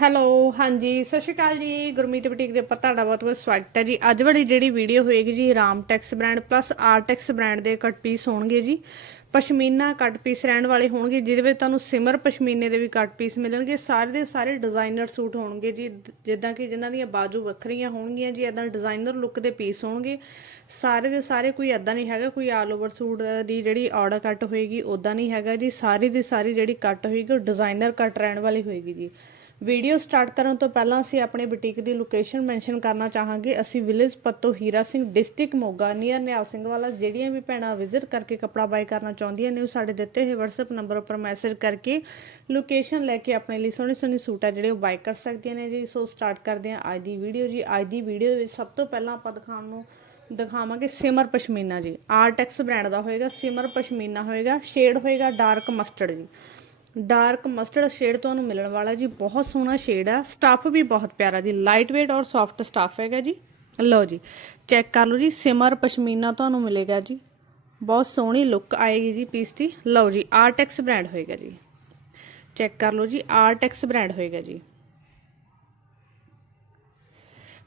Hello, ਹਾਂਜੀ, ਸਤਿ ਸ਼੍ਰੀ ਅਕਾਲ ਜੀ। ਗੁਰਮੀਤ ਬੁਟੀਕ ਦੇ ਉੱਪਰ ਤੁਹਾਡਾ ਬਹੁਤ ਬਹੁਤ ਸਵਾਗਤ ਹੈ ਜੀ। ਅੱਜ ਵਾਲੀ ਜਿਹੜੀ ਵੀਡੀਓ ਹੋਏਗੀ ਜੀ, Ram tex brand plus Artex brand ਦੇ ਕੱਟ ਪੀਸ ਹੋਣਗੇ ਜੀ। ਪਸ਼ਮੀਨਾ ਕੱਟ ਪੀਸ ਰਹਿਣ ਵਾਲੇ ਹੋਣਗੇ, ਜਿਹਦੇ ਵਿੱਚ ਤੁਹਾਨੂੰ ਸਿਮਰ ਪਸ਼ਮੀਨੇ ਦੇ ਵੀ ਕੱਟ ਪੀਸ ਮਿਲਣਗੇ। ਸਾਰੇ ਦੇ ਸਾਰੇ ਡਿਜ਼ਾਈਨਰ ਸੂਟ ਹੋਣਗੇ ਜੀ, ਜਿੱਦਾਂ ਕਿ ਜਿਨ੍ਹਾਂ ਦੀਆਂ ਬਾਜੂ ਵੱਖਰੀਆਂ ਹੋਣਗੀਆਂ ਜੀ ਇਦਾਂ ਡਿਜ਼ਾਈਨਰ ਲੁੱਕ ਦੇ ਪੀਸ ਹੋਣਗੇ। ਸਾਰੇ ਦੇ ਸਾਰੇ ਕੋਈ ਇਦਾਂ ਨਹੀਂ ਹੈਗਾ, ਕੋਈ ਆਲ ਓਵਰ ਸੂਟ ਦੀ ਜਿਹੜੀ ਆਰਡਰ ਕੱਟ ਹੋਏਗੀ ਉਦਾਂ ਨਹੀਂ ਹੈਗਾ ਜੀ। ਸਾਰੀ ਦੀ ਸਾਰੀ ਜਿਹੜੀ ਕੱਟ ਹੋਏਗੀ, ਉਹ ਡਿਜ਼ਾਈਨਰ ਕੱਟ ਰਹਿਣ ਵਾਲੀ ਹੋਏਗੀ ਜੀ। ਵੀਡੀਓ ਸਟਾਰਟ ਕਰਨ ਤੋਂ ਪਹਿਲਾਂ ਅਸੀਂ ਆਪਣੇ ਬੁਟੀਕ ਦੀ ਲੋਕੇਸ਼ਨ ਮੈਂਸ਼ਨ ਕਰਨਾ ਚਾਹਾਂਗੇ। ਅਸੀਂ village Patto Hira Singh district Moga near Nihal Singh Wala. ਜਿਹੜੀਆਂ ਵੀ ਭੈਣਾਂ ਵਿਜ਼ਿਟ ਕਰਕੇ ਕੱਪੜਾ ਬਾਈ ਕਰਨਾ ਚਾਹੁੰਦੀਆਂ ਨੇ, ਉਹ ਸਾਡੇ ਦਿੱਤੇ ਹੋਏ WhatsApp ਨੰਬਰ ਉੱਪਰ ਮੈਸੇਜ ਕਰਕੇ ਲੋਕੇਸ਼ਨ ਲੈ ਕੇ ਆਪਣੇ ਲਈ ਸੋਹਣੇ ਸੋਹਣੇ ਸੂਟ ਆ ਜਿਹੜੇ ਉਹ ਬਾਈ ਕਰ ਸਕਦੀਆਂ ਨੇ ਜੀ। ਸੋ ਸਟਾਰਟ ਕਰਦੇ ਹਾਂ ਅੱਜ ਦੀ ਵੀਡੀਓ ਜੀ। ਅੱਜ ਦੀ ਵੀਡੀਓ ਵਿੱਚ ਸਭ ਤੋਂ ਪਹਿਲਾਂ ਆਪਾਂ ਦਿਖਾਉਣ ਨੂੰ ਦਿਖਾਵਾਂਗੇ ਸਿਮਰ ਪਸ਼ਮੀਨਾ ਜੀ। ਆਰਟੈਕਸ ਬ੍ਰਾਂਡ ਦਾ ਹੋਏਗਾ, ਸਿਮਰ ਪਸ਼ਮੀਨਾ ਹੋਏਗਾ ਸ਼ੇਡ ਹੋਏਗਾ dark mustard ji. Dark mustard shade ਤੁਹਾਨੂੰ ਮਿਲਣ ਵਾਲਾ ਜੀ ਬਹੁਤ ਸੋਹਣਾ ਸ਼ੇਡ ਆ ਸਟੱਫ ਵੀ ਬਹੁਤ ਪਿਆਰਾ ਜੀ ਲਾਈਟ weight ਔਰ ਸੌਫਟ ਸਟੱਫ ਹੈਗਾ ਜੀ ਲਓ ਜੀ ਚੈੱਕ ਕਰ ਲਓ ਜੀ ਸਿਮਰ ਪਸ਼ਮੀਨਾ ਤੁਹਾਨੂੰ ਮਿਲੇਗਾ ਜੀ ਬਹੁਤ ਸੋਹਣੀ ਲੁੱਕ ਆਏਗੀ ਜੀ ਪੀਸ ਦੀ ਲਓ ਜੀ ਆਰਟੈਕਸ ਬ੍ਰਾਂਡ ਹੋਏਗਾ ਜੀ ਚੈੱਕ ਕਰ ਲਓ ਜੀ ਆਰਟੈਕਸ ਬ੍ਰਾਂਡ ਹੋਏਗਾ ਜੀ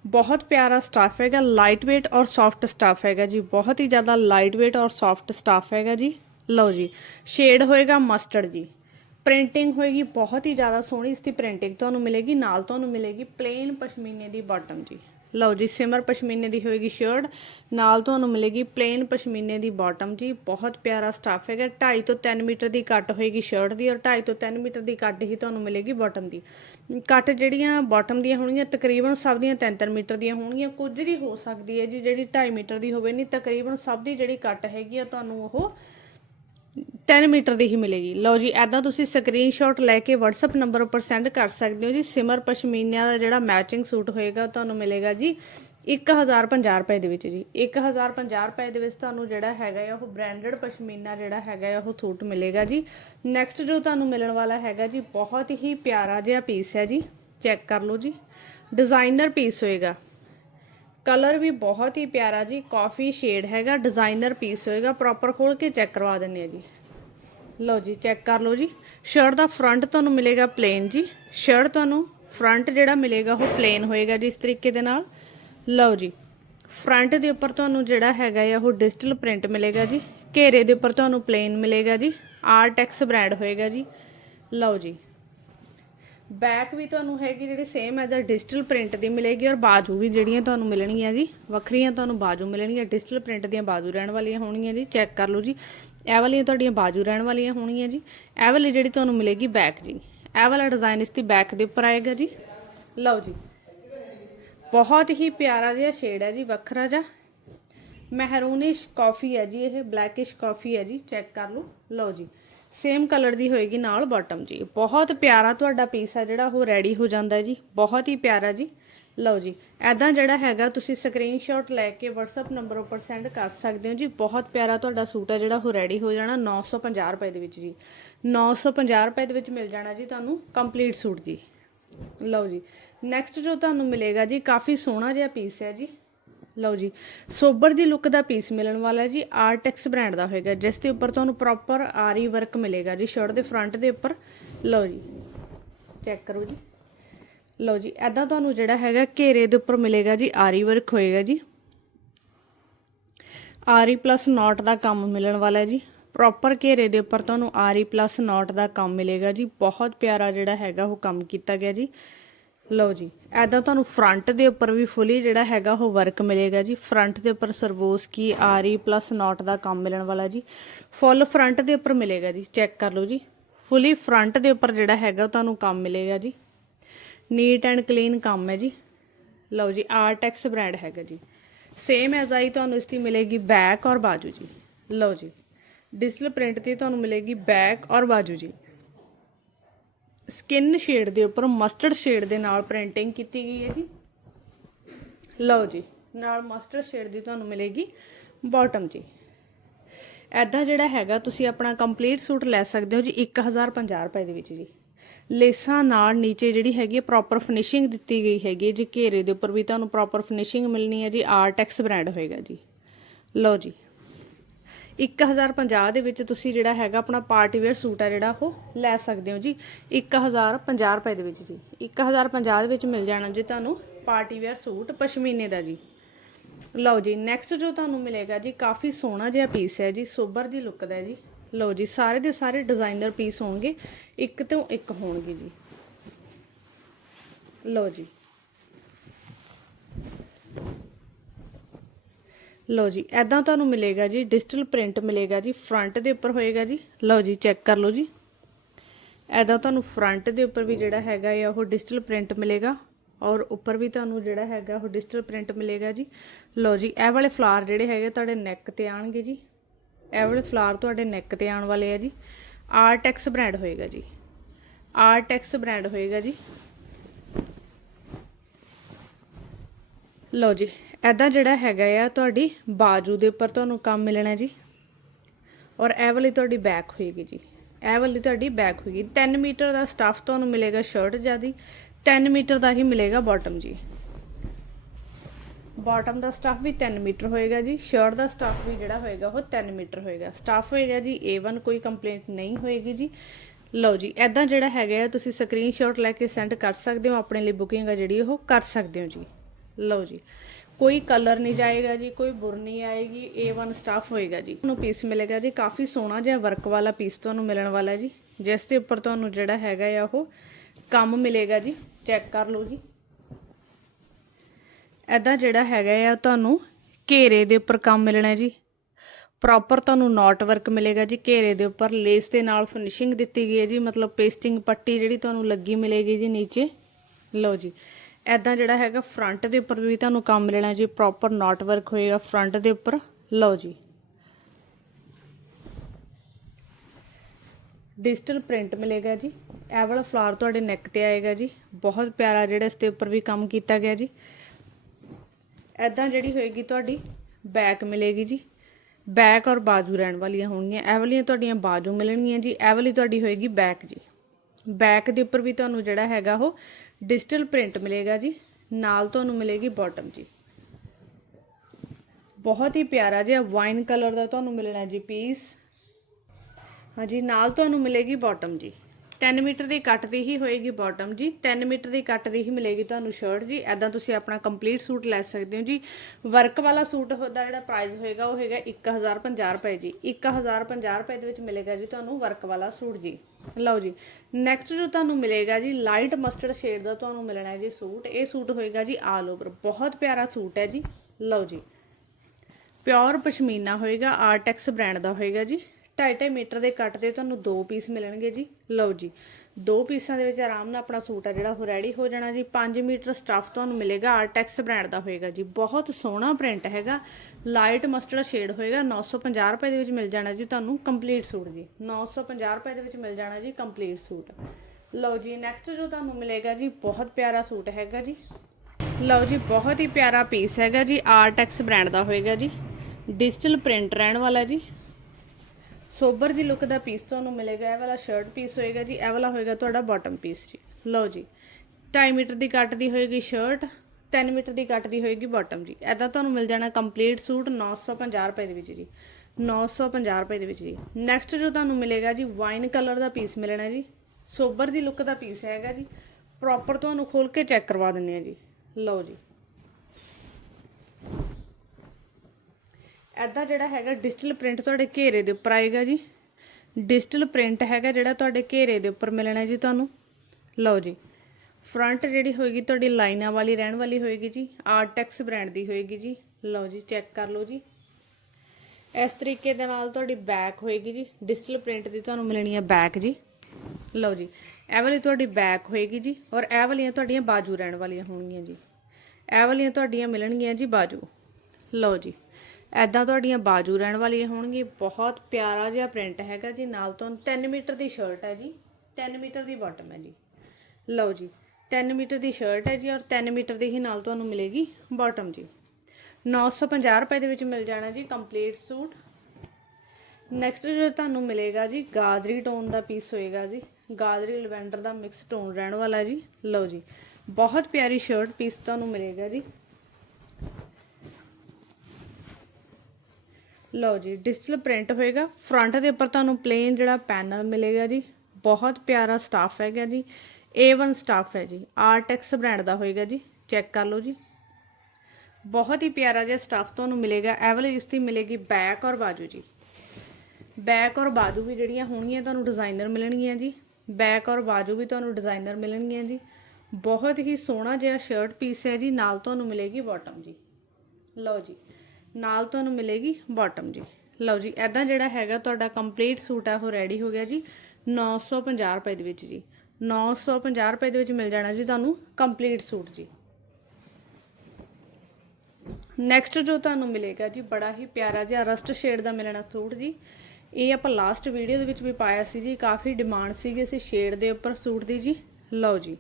ਬਹੁਤ ਪਿਆਰਾ ਸਟਾਫ ਹੈਗਾ ਲਾਈਟ weight ਔਰ ਸੌਫਟ ਸਟਾਫ ਹੈਗਾ ਜੀ ਬਹੁਤ ਹੀ ਜ਼ਿਆਦਾ ਲਾਈਟ weight ਔਰ ਸੌਫਟ ਸਟਾਫ ਹੈਗਾ ਜੀ ਲਓ ਜੀ ਸ਼ੇਡ ਹੋਏਗਾ ਮਸਟਰਡ ਜੀ ਪ੍ਰਿੰਟਿੰਗ ਹੋਏਗੀ, ਬਹੁਤ ਹੀ ਜ਼ਿਆਦਾ ਸੋਹਣੀ ਇਸ ਦੀ ਪ੍ਰਿੰਟਿੰਗ ਤੁਹਾਨੂੰ ਮਿਲੇਗੀ, ਨਾਲ ਤੁਹਾਨੂੰ ਮਿਲੇਗੀ ਪਲੇਨ ਪਸ਼ਮੀਨੇ ਦੀ ਬਾਟਮ ਜੀ। ਲਓ ਜੀ ਸਿਮਰ ਪਸ਼ਮੀਨੇ ਦੀ ਹੋਏਗੀ ਸ਼ਰਟ ਨਾਲ ਤੁਹਾਨੂੰ ਮਿਲੇਗੀ ਪਲੇਨ ਪਸ਼ਮੀਨੇ ਦੀ ਬਾਟਮ ਜੀ। ਬਹੁਤ ਪਿਆਰਾ ਸਟਾਫ ਹੈਗਾ 2.5 ਤੋਂ 3 ਮੀਟਰ ਦੀ ਕੱਟ ਹੋਏਗੀ ਸ਼ਰਟ ਦੀ ਔਰ 2.5 ਤੋਂ 3 ਮੀਟਰ ਦੀ ਕੱਟ ਹੀ ਤੁਹਾਨੂੰ ਮਿਲੇਗੀ ਬਾਟਮ ਦੀ। ਕੱਟ ਜਿਹੜੀਆਂ ਬਾਟਮ ਦੀਆਂ ਹੋਣਗੀਆਂ, ਤਕਰੀਬਨ ਸਭ ਦੀਆਂ 3-3 ਮੀਟਰ ਦੀਆਂ ਹੋਣਗੀਆਂ, ਕੁਝ ਦੀ ਹੋ ਸਕਦੀ ਹੈ ਜੀ, ਜਿਹੜੀ 2.5 ਮੀਟਰ ਦੀ ਹੋਵੇ, ਨਹੀਂ, ਤਕਰੀਬਨ ਸਭ ਦੀ ਜਿਹੜੀ ਕੱਟ ਹੈਗੀ ਆ, ਤੁਹਾਨੂੰ ਉਹ 10 ਮੀਟਰ ਦੀ ਹੀ ਮਿਲੇਗੀ। ਲਓ ਜੀ ਐਦਾਂ ਤੁਸੀਂ ਸਕਰੀਨਸ਼ਾਟ ਲੈ ਕੇ WhatsApp ਨੰਬਰ ਉੱਪਰ ਸੈਂਡ ਕਰ ਸਕਦੇ ਹੋ ਜੀ। ਸਿਮਰ ਪਸ਼ਮੀਨਾ ਦਾ ਜਿਹੜਾ ਮੈਚਿੰਗ ਸੂਟ ਹੋਏਗਾ ਤੁਹਾਨੂੰ ਮਿਲੇਗਾ ਜੀ 1050 ਰੁਪਏ ਦੇ ਵਿੱਚ ਜੀ। 1050 ਰੁਪਏ ਦੇ ਵਿੱਚ ਤੁਹਾਨੂੰ ਜਿਹੜਾ ਹੈਗਾ ਆ, ਉਹ ਬ੍ਰਾਂਡਡ ਪਸ਼ਮੀਨਾ ਜਿਹੜਾ ਹੈਗਾ ਆ, ਉਹ ਸੂਟ ਮਿਲੇਗਾ ਜੀ। ਨੈਕਸਟ ਜੋ ਤੁਹਾਨੂੰ ਮਿਲਣ ਵਾਲਾ ਹੈਗਾ ਜੀ, ਬਹੁਤ ਹੀ ਪਿਆਰਾ ਜਿਹਾ ਪੀਸ ਹੈ ਜੀ। ਚੈੱਕ ਕਰ ਲਓ ਜੀ। ਡਿਜ਼ਾਈਨਰ ਪੀਸ ਹੋਏਗਾ। ਕਲਰ ਵੀ ਬਹੁਤ ਹੀ ਪਿਆਰਾ ਜੀ, ਕਾਫੀ ਸ਼ੇਡ ਹੈਗਾ ਡਿਜ਼ਾਈਨਰ ਪੀਸ ਹੋਏਗਾ ਪ੍ਰੋਪਰ ਖੋਲ ਕੇ ਚੈੱਕ ਕਰਵਾ ਦਿੰਨੇ ਆ ਜੀ। ਲਓ ਜੀ ਚੈੱਕ ਕਰ ਲਓ ਜੀ। ਸ਼ਰਟ ਦਾ ਫਰੰਟ ਤੁਹਾਨੂੰ ਮਿਲੇਗਾ ਪਲੇਨ ਜੀ। ਸ਼ਰਟ ਤੁਹਾਨੂੰ ਫਰੰਟ ਜਿਹੜਾ ਮਿਲੇਗਾ ਉਹ ਪਲੇਨ ਹੋਏਗਾ ਜੀ ਇਸ ਤਰੀਕੇ ਦੇ ਨਾਲ। ਲਓ ਜੀ ਫਰੰਟ ਦੇ ਉੱਪਰ ਤੁਹਾਨੂੰ ਜਿਹੜਾ ਹੈਗਾ ਆ, ਉਹ ਡਿਜੀਟਲ ਪ੍ਰਿੰਟ ਮਿਲੇਗਾ ਜੀ। ਘੇਰੇ ਦੇ ਉੱਪਰ ਤੁਹਾਨੂੰ ਪਲੇਨ ਮਿਲੇਗਾ ਜੀ। ਆਰਟੈਕਸ ਬ੍ਰਾਂਡ ਹੋਏਗਾ ਜੀ। ਲਓ ਜੀ ਬੈਕ ਵੀ ਤੁਹਾਨੂੰ ਹੈਗੀ ਜਿਹੜੀ same as a digital print ਦੀ ਮਿਲੇਗੀ ਔਰ ਬਾਜੂ ਵੀ ਜਿਹੜੀਆਂ ਤੁਹਾਨੂੰ ਮਿਲਣਗੀਆਂ ਜੀ। ਵੱਖਰੀਆਂ ਤੁਹਾਨੂੰ ਬਾਜੂ ਮਿਲਣਗੀਆਂ ਡਿਜੀਟਲ ਪ੍ਰਿੰਟ ਦੀਆਂ ਬਾਜੂ ਰਹਿਣ ਵਾਲੀਆਂ ਹੋਣਗੀਆਂ ਜੀ। ਚੈੱਕ ਕਰ ਲਓ ਜੀ। ਇਹ ਵਾਲੀਆਂ ਤੁਹਾਡੀਆਂ ਬਾਜੂ ਰਹਿਣ ਵਾਲੀਆਂ ਹੋਣਗੀਆਂ ਜੀ। ਇਹ ਵਾਲੀ ਜਿਹੜੀ ਤੁਹਾਨੂੰ ਮਿਲੇਗੀ ਬੈਕ ਜੀ। ਇਹ ਵਾਲਾ ਡਿਜ਼ਾਈਨ ਇਸ ਦੀ ਬੈਕ ਦੇ ਉੱਪਰ ਆਏਗਾ ਜੀ। ਲਓ ਜੀ। ਬਹੁਤ ਹੀ ਪਿਆਰਾ ਜਿਹਾ ਸ਼ੇਡ ਹੈ ਜੀ, ਵੱਖਰਾ ਜਿਹਾ। ਮਹਿਰੂਨਿਸ਼ ਕਾਫੀ ਹੈ ਜੀ ਇਹ ਬਲੈਕਿਸ਼ ਕਾਫੀ ਹੈ ਜੀ। ਚੈੱਕ ਕਰ ਲਓ। ਲਓ ਜੀ। ਸੇਮ ਕਲਰ ਦੀ ਹੋਏਗੀ ਨਾਲ ਬਾਟਮ ਜੀ। ਬਹੁਤ ਪਿਆਰਾ ਤੁਹਾਡਾ ਪੀਸ ਹੈ ਜਿਹੜਾ, ਉਹ ਰੈਡੀ ਹੋ ਜਾਂਦਾ ਜੀ। ਬਹੁਤ ਹੀ ਪਿਆਰਾ ਜੀ। ਲਓ ਜੀ ਐਦਾਂ ਜਿਹੜਾ ਹੈਗਾ, ਤੁਸੀਂ ਸਕਰੀਨਸ਼ਾਟ ਲੈ ਕੇ WhatsApp ਨੰਬਰ ਉੱਪਰ ਸੈਂਡ ਕਰ ਸਕਦੇ ਹੋ ਜੀ। ਬਹੁਤ ਪਿਆਰਾ ਤੁਹਾਡਾ ਸੂਟ ਹੈ ਜਿਹੜਾ, ਉਹ ਰੈਡੀ ਹੋ ਜਾਣਾ 950 ਰੁਪਏ ਦੇ ਵਿੱਚ ਜੀ। 950 ਰੁਪਏ ਦੇ ਵਿੱਚ ਮਿਲ ਜਾਣਾ ਜੀ ਤੁਹਾਨੂੰ ਕੰਪਲੀਟ ਸੂਟ ਜੀ। ਲਓ ਜੀ ਨੈਕਸਟ ਜੋ ਤੁਹਾਨੂੰ ਮਿਲੇਗਾ ਜੀ, ਕਾਫੀ ਸੋਹਣਾ ਜਿਹਾ ਪੀਸ ਹੈ ਜੀ। ਲਓ ਜੀ, ਸੋਬਰ ਦੀ ਲੁੱਕ ਦਾ ਪੀਸ ਮਿਲਣ ਵਾਲਾ ਜੀ ਆਰਟੈਕਸ ਬ੍ਰਾਂਡ ਦਾ ਹੋਏਗਾ, ਜਿਸ ਦੇ ਉੱਪਰ ਤੁਹਾਨੂੰ ਪ੍ਰੋਪਰ ਆਰੀ ਵਰਕ ਮਿਲੇਗਾ ਜੀ ਸ਼ਰਟ ਦੇ ਫਰੰਟ ਦੇ ਉੱਪਰ। ਲਓ ਜੀ ਚੈੱਕ ਕਰੋ ਜੀ। ਲਓ ਜੀ ਐਦਾਂ ਤੁਹਾਨੂੰ ਜਿਹੜਾ ਹੈਗਾ ਘੇਰੇ ਦੇ ਉੱਪਰ ਮਿਲੇਗਾ ਜੀ, ਆਰੀ ਵਰਕ ਹੋਏਗਾ ਜੀ। ਆਰੀ ਪਲੱਸ ਨੋਟ ਦਾ ਕੰਮ ਮਿਲਣ ਵਾਲਾ ਜੀ ਪ੍ਰੋਪਰ ਘੇਰੇ ਦੇ ਉੱਪਰ ਤੁਹਾਨੂੰ ਆਰੀ ਪਲੱਸ ਨੋਟ ਦਾ ਕੰਮ ਮਿਲੇਗਾ ਜੀ, ਬਹੁਤ ਪਿਆਰਾ ਜਿਹੜਾ ਹੈਗਾ ਉਹ ਕੰਮ ਕੀਤਾ ਗਿਆ ਜੀ। ਲਓ ਜੀ ਐਦਾਂ ਤੁਹਾਨੂੰ ਫਰੰਟ ਦੇ ਉੱਪਰ ਵੀ ਫੁੱਲੀ ਜਿਹੜਾ ਹੈਗਾ ਉਹ ਵਰਕ ਮਿਲੇਗਾ ਜੀ। ਫਰੰਟ ਦੇ ਉੱਪਰ ਸਰਵੋਸ ਕੀ, ਆਰੀ ਪਲੱਸ ਨੋਟ ਦਾ ਕੰਮ ਮਿਲਣ ਵਾਲਾ ਜੀ। ਫੁੱਲ ਫਰੰਟ ਦੇ ਉੱਪਰ ਮਿਲੇਗਾ ਜੀ ਚੈੱਕ ਕਰ ਲਓ ਜੀ। ਫੁੱਲੀ ਫਰੰਟ ਦੇ ਉੱਪਰ ਜਿਹੜਾ ਹੈਗਾ ਤੁਹਾਨੂੰ ਕੰਮ ਮਿਲੇਗਾ ਜੀ। ਨੀਟ ਐਂਡ ਕਲੀਨ ਕੰਮ ਹੈ ਜੀ। ਲਓ ਜੀ, ਆਰਟੈਕਸ ਬ੍ਰਾਂਡ ਹੈਗਾ ਜੀ। ਸੇਮ ਐਜ਼ ਆਈ ਤੁਹਾਨੂੰ ਇਸ ਦੀ ਮਿਲੇਗੀ ਬੈਕ ਔਰ ਬਾਜੂ ਜੀ। ਲਓ ਜੀ ਡਿਜੀਟਲ ਪ੍ਰਿੰਟ ਤੇ ਤੁਹਾਨੂੰ ਮਿਲੇਗੀ ਬੈਕ ਔਰ ਬਾਜੂ ਜੀ। ਸਕਿਨ ਸ਼ੇਡ ਦੇ ਉੱਪਰ, ਮਸਟਰਡ ਸ਼ੇਡ ਦੇ ਨਾਲ ਪ੍ਰਿੰਟਿੰਗ ਕੀਤੀ ਗਈ ਹੈ ਜੀ। ਲਓ ਜੀ, ਨਾਲ ਮਸਟਰਡ ਸ਼ੇਡ ਦੀ ਤੁਹਾਨੂੰ ਮਿਲੇਗੀ ਬਾਟਮ ਜੀ। ਐਦਾਂ ਜਿਹੜਾ ਹੈਗਾ, ਤੁਸੀਂ ਆਪਣਾ ਕੰਪਲੀਟ ਸੂਟ ਲੈ ਸਕਦੇ ਹੋ ਜੀ 1050 ਰੁਪਏ ਦੇ ਵਿੱਚ ਜੀ। ਲੇਸਾਂ ਨਾਲ ਨੀਚੇ ਜਿਹੜੀ ਹੈਗੀ ਹੈ ਪ੍ਰੋਪਰ ਫਿਨਿਸ਼ਿੰਗ ਦਿੱਤੀ ਗਈ ਹੈਗੀ ਹੈ ਜੀ, ਘੇਰੇ ਦੇ ਉੱਪਰ ਵੀ ਤੁਹਾਨੂੰ ਪ੍ਰੋਪਰ ਫਿਨਿਸ਼ਿੰਗ ਮਿਲਣੀ ਹੈ ਜੀ ਆਰਟੈਕਸ ਬ੍ਰਾਂਡ ਹੋਏਗਾ ਜੀ। ਲਓ ਜੀ। 1050 ਦੇ ਵਿੱਚ ਤੁਸੀਂ ਜਿਹੜਾ ਹੈਗਾ ਆਪਣਾ ਪਾਰਟੀ ਵੇਅਰ ਸੂਟ ਆ ਜਿਹੜਾ ਉਹ ਲੈ ਸਕਦੇ ਹੋ ਜੀ। 1050 ਰੁਪਏ ਦੇ ਵਿੱਚ ਜੀ। 1050 ਦੇ ਵਿੱਚ ਮਿਲ ਜਾਣਾ ਜੀ ਤੁਹਾਨੂੰ ਪਾਰਟੀ ਵੇਅਰ ਸੂਟ ਪਸ਼ਮੀਨੇ ਦਾ ਜੀ। ਲਓ ਜੀ ਨੈਕਸਟ ਜੋ ਤੁਹਾਨੂੰ ਮਿਲੇਗਾ ਜੀ, ਕਾਫੀ ਸੋਹਣਾ ਜਿਹਾ ਪੀਸ ਹੈ ਜੀ ਸੋਬਰ ਦੀ ਲੁੱਕ ਦਾ ਜੀ। ਲਓ ਜੀ, ਸਾਰੇ ਦੇ ਸਾਰੇ ਡਿਜ਼ਾਈਨਰ ਪੀਸ ਹੋਣਗੇ, ਇੱਕ ਤੋਂ ਇੱਕ ਹੋਣਗੇ ਜੀ। ਲਓ ਜੀ। ਲਓ ਜੀ ਐਦਾਂ ਤੁਹਾਨੂੰ ਮਿਲੇਗਾ ਜੀ, ਡਿਜੀਟਲ ਪ੍ਰਿੰਟ ਮਿਲੇਗਾ ਜੀ, ਫਰੰਟ ਦੇ ਉੱਪਰ ਹੋਏਗਾ ਜੀ। ਲਓ ਜੀ, ਚੈੱਕ ਕਰ ਲਓ ਜੀ। ਐਦਾਂ ਤੁਹਾਨੂੰ ਫਰੰਟ ਦੇ ਉੱਪਰ ਵੀ ਜਿਹੜਾ ਹੈਗਾ ਆ, ਉਹ ਡਿਜੀਟਲ ਪ੍ਰਿੰਟ ਮਿਲੇਗਾ। ਔਰ ਉੱਪਰ ਵੀ ਤੁਹਾਨੂੰ ਜਿਹੜਾ ਹੈਗਾ, ਉਹ ਡਿਜੀਟਲ ਪ੍ਰਿੰਟ ਮਿਲੇਗਾ ਜੀ। ਲਓ ਜੀ, ਇਹ ਵਾਲੇ ਫਲਾਰ ਜਿਹੜੇ ਹੈਗੇ, ਤੁਹਾਡੇ ਨੈਕ ਤੇ ਆਣਗੇ ਜੀ। ਇਹ ਵਾਲੇ ਫਲਾਰ ਤੁਹਾਡੇ ਨੈਕ ਤੇ ਆਉਣ ਵਾਲੇ ਆ ਜੀ। ਆਰਟੈਕਸ ਬ੍ਰਾਂਡ ਹੋਏਗਾ ਜੀ। ਆਰਟੈਕਸ ਬ੍ਰਾਂਡ ਹੋਏਗਾ ਜੀ। ਲਓ ਜੀ ਐਦਾਂ ਜਿਹੜਾ ਹੈਗਾ ਆ, ਤੁਹਾਡੀ ਬਾਜੂ ਦੇ ਉੱਪਰ ਤੁਹਾਨੂੰ ਕੰਮ ਮਿਲਣਾ ਜੀ। ਔਰ ਇਹ ਵਾਲੀ ਤੁਹਾਡੀ ਬੈਕ ਹੋਏਗੀ ਜੀ। ਇਹ ਵਾਲੀ ਤੁਹਾਡੀ ਬੈਕ ਹੋਏਗੀ। 3 ਮੀਟਰ ਦਾ ਸਟਫ ਤੁਹਾਨੂੰ ਮਿਲੇਗਾ ਸ਼ਰਟ ਜਿਆਦੀ 3 ਮੀਟਰ ਦਾ ਹੀ ਮਿਲੇਗਾ ਬਾਟਮ ਜੀ। ਬਾਟਮ ਦਾ ਸਟਫ ਵੀ 3 ਮੀਟਰ ਹੋਏਗਾ ਜੀ। ਸ਼ਰਟ ਦਾ ਸਟਫ ਵੀ ਜਿਹੜਾ ਹੋਏਗਾ, ਉਹ 3 ਮੀਟਰ ਹੋਏਗਾ। ਸਟਫ ਹੋਏਗਾ ਜੀ A1 ਕੋਈ ਕੰਪਲੇਂਟ ਨਹੀਂ ਹੋਏਗੀ ਜੀ। ਲਓ ਜੀ ਐਦਾਂ ਜਿਹੜਾ ਹੈਗਾ ਆ, ਤੁਸੀਂ ਸਕਰੀਨਸ਼ਾਟ ਲੈ ਕੇ ਸੈਂਡ ਕਰ ਸਕਦੇ ਹੋ। ਆਪਣੇ ਲਈ ਬੁਕਿੰਗ ਆ ਜਿਹੜੀ, ਉਹ ਕਰ ਸਕਦੇ ਹੋ ਜੀ। ਲਓ ਜੀ। ਕੋਈ ਕਲਰ ਨਹੀਂ ਜਾਏਗਾ ਜੀ, ਕੋਈ ਬੁਰ ਨਹੀਂ ਆਏਗੀ A1 ਸਟਾਫ ਹੋਏਗਾ ਜੀ। ਤੁਹਾਨੂੰ ਪੀਸ ਮਿਲੇਗਾ ਜੀ, ਕਾਫੀ ਸੋਹਣਾ ਜਿਹਾ ਵਰਕ ਵਾਲਾ ਪੀਸ ਤੁਹਾਨੂੰ ਮਿਲਣ ਵਾਲਾ ਜੀ। ਜਿਸ ਦੇ ਉੱਪਰ ਤੁਹਾਨੂੰ ਜਿਹੜਾ ਹੈਗਾ ਆ ਉਹ ਕੰਮ ਮਿਲੇਗਾ ਜੀ ਚੈੱਕ ਕਰ ਲਓ ਜੀ। ਐਦਾਂ ਜਿਹੜਾ ਹੈਗਾ ਆ, ਤੁਹਾਨੂੰ ਘੇਰੇ ਦੇ ਉੱਪਰ ਕੰਮ ਮਿਲਣਾ ਜੀ। ਪ੍ਰੋਪਰ ਤੁਹਾਨੂੰ ਨੋਟ ਵਰਕ ਮਿਲੇਗਾ ਜੀ, ਘੇਰੇ ਦੇ ਉੱਪਰ ਲੇਸ ਦੇ ਨਾਲ ਫਿਨਿਸ਼ਿੰਗ ਦਿੱਤੀ ਗਈ ਹੈ ਜੀ, ਮਤਲਬ ਪੇਸਟਿੰਗ ਪੱਟੀ ਜਿਹੜੀ ਤੁਹਾਨੂੰ ਲੱਗੀ ਮਿਲੇਗੀ ਜੀ ਨੀਚੇ। ਲਓ ਜੀ। ਐਦਾਂ ਜਿਹੜਾ ਹੈਗਾ ਫਰੰਟ ਦੇ ਉੱਪਰ ਵੀ ਤੁਹਾਨੂੰ ਕੰਮ ਮਿਲਣਾ ਜੀ ਪ੍ਰੋਪਰ ਨੋਟ ਵਰਕ ਹੋਏਗਾ ਫਰੰਟ ਦੇ ਉੱਪਰ। ਲਓ ਜੀ। ਡਿਜੀਟਲ ਪ੍ਰਿੰਟ ਮਿਲੇਗਾ ਜੀ। ਇਹ ਵਾਲਾ ਫਲਾਰ ਤੁਹਾਡੇ ਨੈਕ ਤੇ ਆਏਗਾ ਜੀ। ਬਹੁਤ ਪਿਆਰਾ ਜਿਹੜਾ ਇਸ ਦੇ ਉੱਪਰ ਵੀ ਕੰਮ ਕੀਤਾ ਗਿਆ ਜੀ। ਐਦਾਂ ਜਿਹੜੀ ਹੋਏਗੀ ਤੁਹਾਡੀ ਬੈਕ ਮਿਲੇਗੀ ਜੀ। ਬੈਕ ਔਰ ਬਾਜੂ ਰਹਿਣ ਵਾਲੀਆਂ ਹੋਣਗੀਆਂ। ਇਹ ਵਾਲੀਆਂ ਤੁਹਾਡੀਆਂ ਬਾਜੂ ਮਿਲਣਗੀਆਂ ਜੀ। ਇਹ ਵਾਲੀ ਤੁਹਾਡੀ ਹੋਏਗੀ ਬੈਕ ਜੀ। ਬੈਕ ਦੇ ਉੱਪਰ ਵੀ ਤੁਹਾਨੂੰ ਜਿਹੜਾ ਹੈਗਾ ਉਹ ਡਿਜੀਟਲ ਪ੍ਰਿੰਟ ਮਿਲੇਗਾ ਜੀ, ਨਾਲ ਤੁਹਾਨੂੰ ਮਿਲੇਗੀ ਬਾਟਮ ਜੀ। ਬਹੁਤ ਹੀ ਪਿਆਰਾ ਜਿਹਾ ਵਾਈਨ ਕਲਰ ਦਾ ਤੁਹਾਨੂੰ ਮਿਲਣਾ ਜੀ ਪੀਸ ਹਾਂਜੀ, ਨਾਲ ਤੁਹਾਨੂੰ ਮਿਲੇਗੀ ਬਾਟਮ ਜੀ। 3 ਮੀਟਰ ਦੀ ਕੱਟ ਦੀ ਹੀ ਹੋਏਗੀ ਬਾਟਮ ਜੀ। 3 ਮੀਟਰ ਦੀ ਕੱਟ ਦੀ ਹੀ ਮਿਲੇਗੀ ਤੁਹਾਨੂੰ ਸ਼ਰਟ ਜੀ। ਐਦਾਂ ਤੁਸੀਂ ਆਪਣਾ ਕੰਪਲੀਟ ਸੂਟ ਲੈ ਸਕਦੇ ਹੋ ਜੀ। ਵਰਕ ਵਾਲਾ ਸੂਟ ਦਾ ਜਿਹੜਾ ਪ੍ਰਾਈਸ ਹੋਏਗਾ, ਉਹ ਹੈਗਾ 1050 ਰੁਪਏ ਜੀ। 1050 ਰੁਪਏ ਦੇ ਵਿੱਚ ਮਿਲੇਗਾ ਜੀ ਤੁਹਾਨੂੰ ਵਰਕ ਵਾਲਾ ਸੂਟ ਜੀ। ਲਓ ਜੀ। ਨੈਕਸਟ ਜੋ ਤੁਹਾਨੂੰ ਮਿਲੇਗਾ ਜੀ ਲਾਈਟ ਮਸਟਰਡ ਸ਼ੇਡ ਦਾ ਤੁਹਾਨੂੰ ਮਿਲਣਾ ਹੈ ਜੀ ਸੂਟ। ਇਹ ਸੂਟ ਹੋਏਗਾ ਜੀ ਆਲ ਓਵਰ ਬਹੁਤ ਪਿਆਰਾ ਸੂਟ ਹੈ ਜੀ। ਲਓ ਜੀ। ਪਿਓਰ ਪਸ਼ਮੀਨਾ ਹੋਏਗਾ ਆਰਟੈਕਸ ਬ੍ਰਾਂਡ ਦਾ ਹੋਏਗਾ ਜੀ। 2.5 ਮੀਟਰ ਦੇ ਕੱਟ ਦੇ ਤੁਹਾਨੂੰ ਦੋ ਪੀਸ ਮਿਲਣਗੇ ਜੀ। ਲਓ ਜੀ, ਦੋ ਪੀਸਾਂ ਦੇ ਵਿੱਚ ਆਰਾਮ ਨਾਲ ਆਪਣਾ ਸੂਟ ਆ ਜਿਹੜਾ, ਉਹ ਰੈਡੀ ਹੋ ਜਾਣਾ ਜੀ। 5 ਮੀਟਰ ਸਟੱਫ ਤੁਹਾਨੂੰ ਮਿਲੇਗਾ ਆਰਟੈਕਸ ਬ੍ਰਾਂਡ ਦਾ ਹੋਏਗਾ ਜੀ। ਬਹੁਤ ਸੋਹਣਾ ਪ੍ਰਿੰਟ ਹੈਗਾ ਲਾਈਟ ਮਸਟਰਡ ਸ਼ੇਡ ਹੋਏਗਾ 950 ਰੁਪਏ ਦੇ ਵਿੱਚ ਮਿਲ ਜਾਣਾ ਜੀ ਤੁਹਾਨੂੰ ਕੰਪਲੀਟ ਸੂਟ ਜੀ। 950 ਰੁਪਏ ਦੇ ਵਿੱਚ ਮਿਲ ਜਾਣਾ ਜੀ ਕੰਪਲੀਟ ਸੂਟ। ਲਓ ਜੀ ਨੈਕਸਟ ਜੋ ਤੁਹਾਨੂੰ ਮਿਲੇਗਾ ਜੀ, ਬਹੁਤ ਪਿਆਰਾ ਸੂਟ ਹੈਗਾ ਜੀ। ਲਓ ਜੀ, ਬਹੁਤ ਹੀ ਪਿਆਰਾ ਪੀਸ ਹੈਗਾ ਜੀ ਆਰਟੈਕਸ ਬ੍ਰਾਂਡ ਦਾ ਹੋਏਗਾ ਜੀ। ਡਿਜੀਟਲ ਪ੍ਰਿੰਟ ਰਹਿਣ ਵਾਲਾ ਜੀ। ਸੋਬਰ ਦੀ ਲੁੱਕ ਦਾ ਪੀਸ ਤੁਹਾਨੂੰ ਮਿਲੇਗਾ, ਇਹ ਵਾਲਾ ਸ਼ਰਟ ਪੀਸ ਹੋਏਗਾ ਜੀ, ਇਹ ਵਾਲਾ ਹੋਏਗਾ ਤੁਹਾਡਾ ਬਾਟਮ ਪੀਸ ਜੀ। ਲਓ ਜੀ 2.5 ਮੀਟਰ ਦੀ ਕੱਟ ਦੀ ਹੋਏਗੀ ਸ਼ਰਟ 3 ਮੀਟਰ ਦੀ ਕੱਟ ਦੀ ਹੋਏਗੀ ਬਾਟਮ ਜੀ। ਐਦਾਂ ਤੁਹਾਨੂੰ ਮਿਲ ਜਾਣਾ ਕੰਪਲੀਟ ਸੂਟ 950 ਰੁਪਏ ਦੇ ਵਿੱਚ ਜੀ। 950 ਰੁਪਏ ਦੇ ਵਿੱਚ ਜੀ। ਨੈਕਸਟ ਜੋ ਤੁਹਾਨੂੰ ਮਿਲੇਗਾ ਜੀ ਵਾਈਨ ਕਲਰ ਦਾ ਪੀਸ ਮਿਲਣਾ ਜੀ। ਸੋਬਰ ਦੀ ਲੁੱਕ ਦਾ ਪੀਸ ਹੈਗਾ ਜੀ। ਪ੍ਰੋਪਰ ਤੁਹਾਨੂੰ ਖੋਲ ਕੇ ਚੈੱਕ ਕਰਵਾ ਦਿੰਨੇ ਆ ਜੀ। ਲਓ ਜੀ। ਐਦਾਂ ਜਿਹੜਾ ਹੈਗਾ ਡਿਜੀਟਲ ਪ੍ਰਿੰਟ ਤੁਹਾਡੇ ਘੇਰੇ ਦੇ ਉੱਪਰ ਆਏਗਾ ਜੀ। ਡਿਜੀਟਲ ਪ੍ਰਿੰਟ ਹੈਗਾ ਜਿਹੜਾ ਤੁਹਾਡੇ ਘੇਰੇ ਦੇ ਉੱਪਰ ਮਿਲਣਾ ਜੀ ਤੁਹਾਨੂੰ। ਲਓ ਜੀ। ਫਰੰਟ ਜਿਹੜੀ ਹੋਏਗੀ ਤੁਹਾਡੀ ਲਾਈਨਾਂ ਵਾਲੀ, ਰਹਿਣ ਵਾਲੀ ਹੋਏਗੀ ਜੀ। ਆਰਟੈਕਸ ਬ੍ਰਾਂਡ ਦੀ ਹੋਏਗੀ ਜੀ। ਲਓ ਜੀ, ਚੈੱਕ ਕਰ ਲਓ ਜੀ। ਇਸ ਤਰੀਕੇ ਦੇ ਨਾਲ ਤੁਹਾਡੀ ਬੈਕ ਹੋਏਗੀ ਜੀ। ਡਿਜੀਟਲ ਪ੍ਰਿੰਟ ਦੀ ਤੁਹਾਨੂੰ ਮਿਲਣੀ ਹੈ ਬੈਕ ਜੀ। ਲਓ ਜੀ, ਇਹ ਵਾਲੀ ਤੁਹਾਡੀ ਬੈਕ ਹੋਏਗੀ ਜੀ ਔਰ ਇਹ ਵਾਲੀਆਂ ਤੁਹਾਡੀਆਂ ਬਾਜੂ ਰਹਿਣ ਵਾਲੀਆਂ ਹੋਣਗੀਆਂ ਜੀ। ਇਹ ਵਾਲੀਆਂ ਤੁਹਾਡੀਆਂ ਮਿਲਣਗੀਆਂ ਜੀ ਬਾਜੂ। ਲਓ ਜੀ। ਐਦਾਂ ਤੁਹਾਡੀਆਂ ਬਾਜੂ ਰਹਿਣ ਵਾਲੀਆਂ ਹੋਣਗੀਆਂ। ਬਹੁਤ ਪਿਆਰਾ ਜਿਹਾ ਪ੍ਰਿੰਟ ਹੈਗਾ ਜੀ। ਨਾਲ ਤੁਹਾਨੂੰ 3 ਮੀਟਰ ਦੀ ਸ਼ਰਟ ਹੈ ਜੀ। 3 ਮੀਟਰ ਦੀ ਬਾਟਮ ਹੈ ਜੀ। ਲਓ ਜੀ 3 ਮੀਟਰ ਦੀ ਸ਼ਰਟ ਹੈ ਜੀ ਔਰ 3 ਮੀਟਰ ਦੀ ਹੀ ਨਾਲ ਤੁਹਾਨੂੰ ਮਿਲੇਗੀ ਬਾਟਮ ਜੀ। 950 ਰੁਪਏ ਦੇ ਵਿੱਚ ਮਿਲ ਜਾਣਾ ਜੀ ਕੰਪਲੀਟ ਸੂਟ। ਨੈਕਸਟ ਜੋ ਤੁਹਾਨੂੰ ਮਿਲੇਗਾ ਜੀ, ਗਾਜਰੀ ਟੋਨ ਦਾ ਪੀਸ ਹੋਏਗਾ ਜੀ। ਗਾਜਰੀ ਲਵੈਂਡਰ ਦਾ ਮਿਕਸ ਟੋਨ ਰਹਿਣ ਵਾਲਾ ਜੀ। ਲਓ ਜੀ, ਬਹੁਤ ਪਿਆਰੀ ਸ਼ਰਟ ਪੀਸ ਤੁਹਾਨੂੰ ਮਿਲੇਗਾ ਜੀ। ਲਓ ਜੀ ਡਿਜੀਟਲ ਪ੍ਰਿੰਟ ਹੋਏਗਾ। ਫਰੰਟ ਦੇ ਉੱਪਰ ਤੁਹਾਨੂੰ ਪਲੇਨ ਜਿਹੜਾ ਪੈਨਲ ਮਿਲੇਗਾ ਜੀ, ਬਹੁਤ ਪਿਆਰਾ ਸਟਾਫ ਹੈਗਾ ਜੀ। A1 ਸਟਾਫ ਹੈ ਜੀ। ਆਰਟੈਕਸ ਬ੍ਰਾਂਡ ਦਾ ਹੋਏਗਾ ਜੀ। ਚੈੱਕ ਕਰ ਲਓ ਜੀ। ਬਹੁਤ ਹੀ ਪਿਆਰਾ ਜਿਹਾ ਸਟਾਫ ਤੁਹਾਨੂੰ ਮਿਲੇਗਾ। ਇਹ ਵਾਲੀ ਇਸ ਦੀ ਮਿਲੇਗੀ ਬੈਕ ਔਰ ਬਾਜੂ ਜੀ। ਬੈਕ ਔਰ ਬਾਜੂ ਵੀ ਜਿਹੜੀਆਂ ਹੋਣਗੀਆਂ ਤੁਹਾਨੂੰ ਡਿਜ਼ਾਈਨਰ ਮਿਲਣਗੀਆਂ ਜੀ। ਬੈਕ ਔਰ ਬਾਜੂ ਵੀ ਤੁਹਾਨੂੰ ਡਿਜ਼ਾਈਨਰ ਮਿਲਣਗੀਆਂ ਜੀ। ਬਹੁਤ ਹੀ ਸੋਹਣਾ ਜਿਹਾ ਸ਼ਰਟ ਪੀਸ ਹੈ ਜੀ। ਨਾਲ ਤੁਹਾਨੂੰ ਮਿਲੇਗੀ ਬਾਟਮ ਜੀ। ਲਓ ਜੀ। ਨਾਲ ਤੁਹਾਨੂੰ ਮਿਲੇਗੀ ਬਾਟਮ ਜੀ। ਲਓ ਜੀ ਐਦਾਂ ਜਿਹੜਾ ਹੈਗਾ ਤੁਹਾਡਾ ਕੰਪਲੀਟ ਸੂਟ ਆ, ਉਹ ਰੈਡੀ ਹੋ ਗਿਆ ਜੀ। 950 ਰੁਪਏ ਦੇ ਵਿੱਚ ਜੀ। 950 ਰੁਪਏ ਦੇ ਵਿੱਚ ਮਿਲ ਜਾਣਾ ਜੀ ਤੁਹਾਨੂੰ ਕੰਪਲੀਟ ਸੂਟ ਜੀ। ਨੈਕਸਟ ਜੋ ਤੁਹਾਨੂੰ ਮਿਲੇਗਾ ਜੀ, ਬੜਾ ਹੀ ਪਿਆਰਾ ਜਿਹਾ ਰਸਟ ਸ਼ੇਡ ਦਾ ਮਿਲਣਾ ਸੂਟ ਜੀ। ਇਹ ਆਪਾਂ ਲਾਸਟ ਵੀਡੀਓ ਦੇ ਵਿੱਚ ਵੀ ਪਾਇਆ ਸੀ ਜੀ, ਕਾਫੀ ਡਿਮਾਂਡ ਸੀਗੀ ਇਸ ਸ਼ੇਡ ਦੇ ਉੱਪਰ ਸੂਟ ਦੀ ਜੀ। ਲਓ ਜੀ।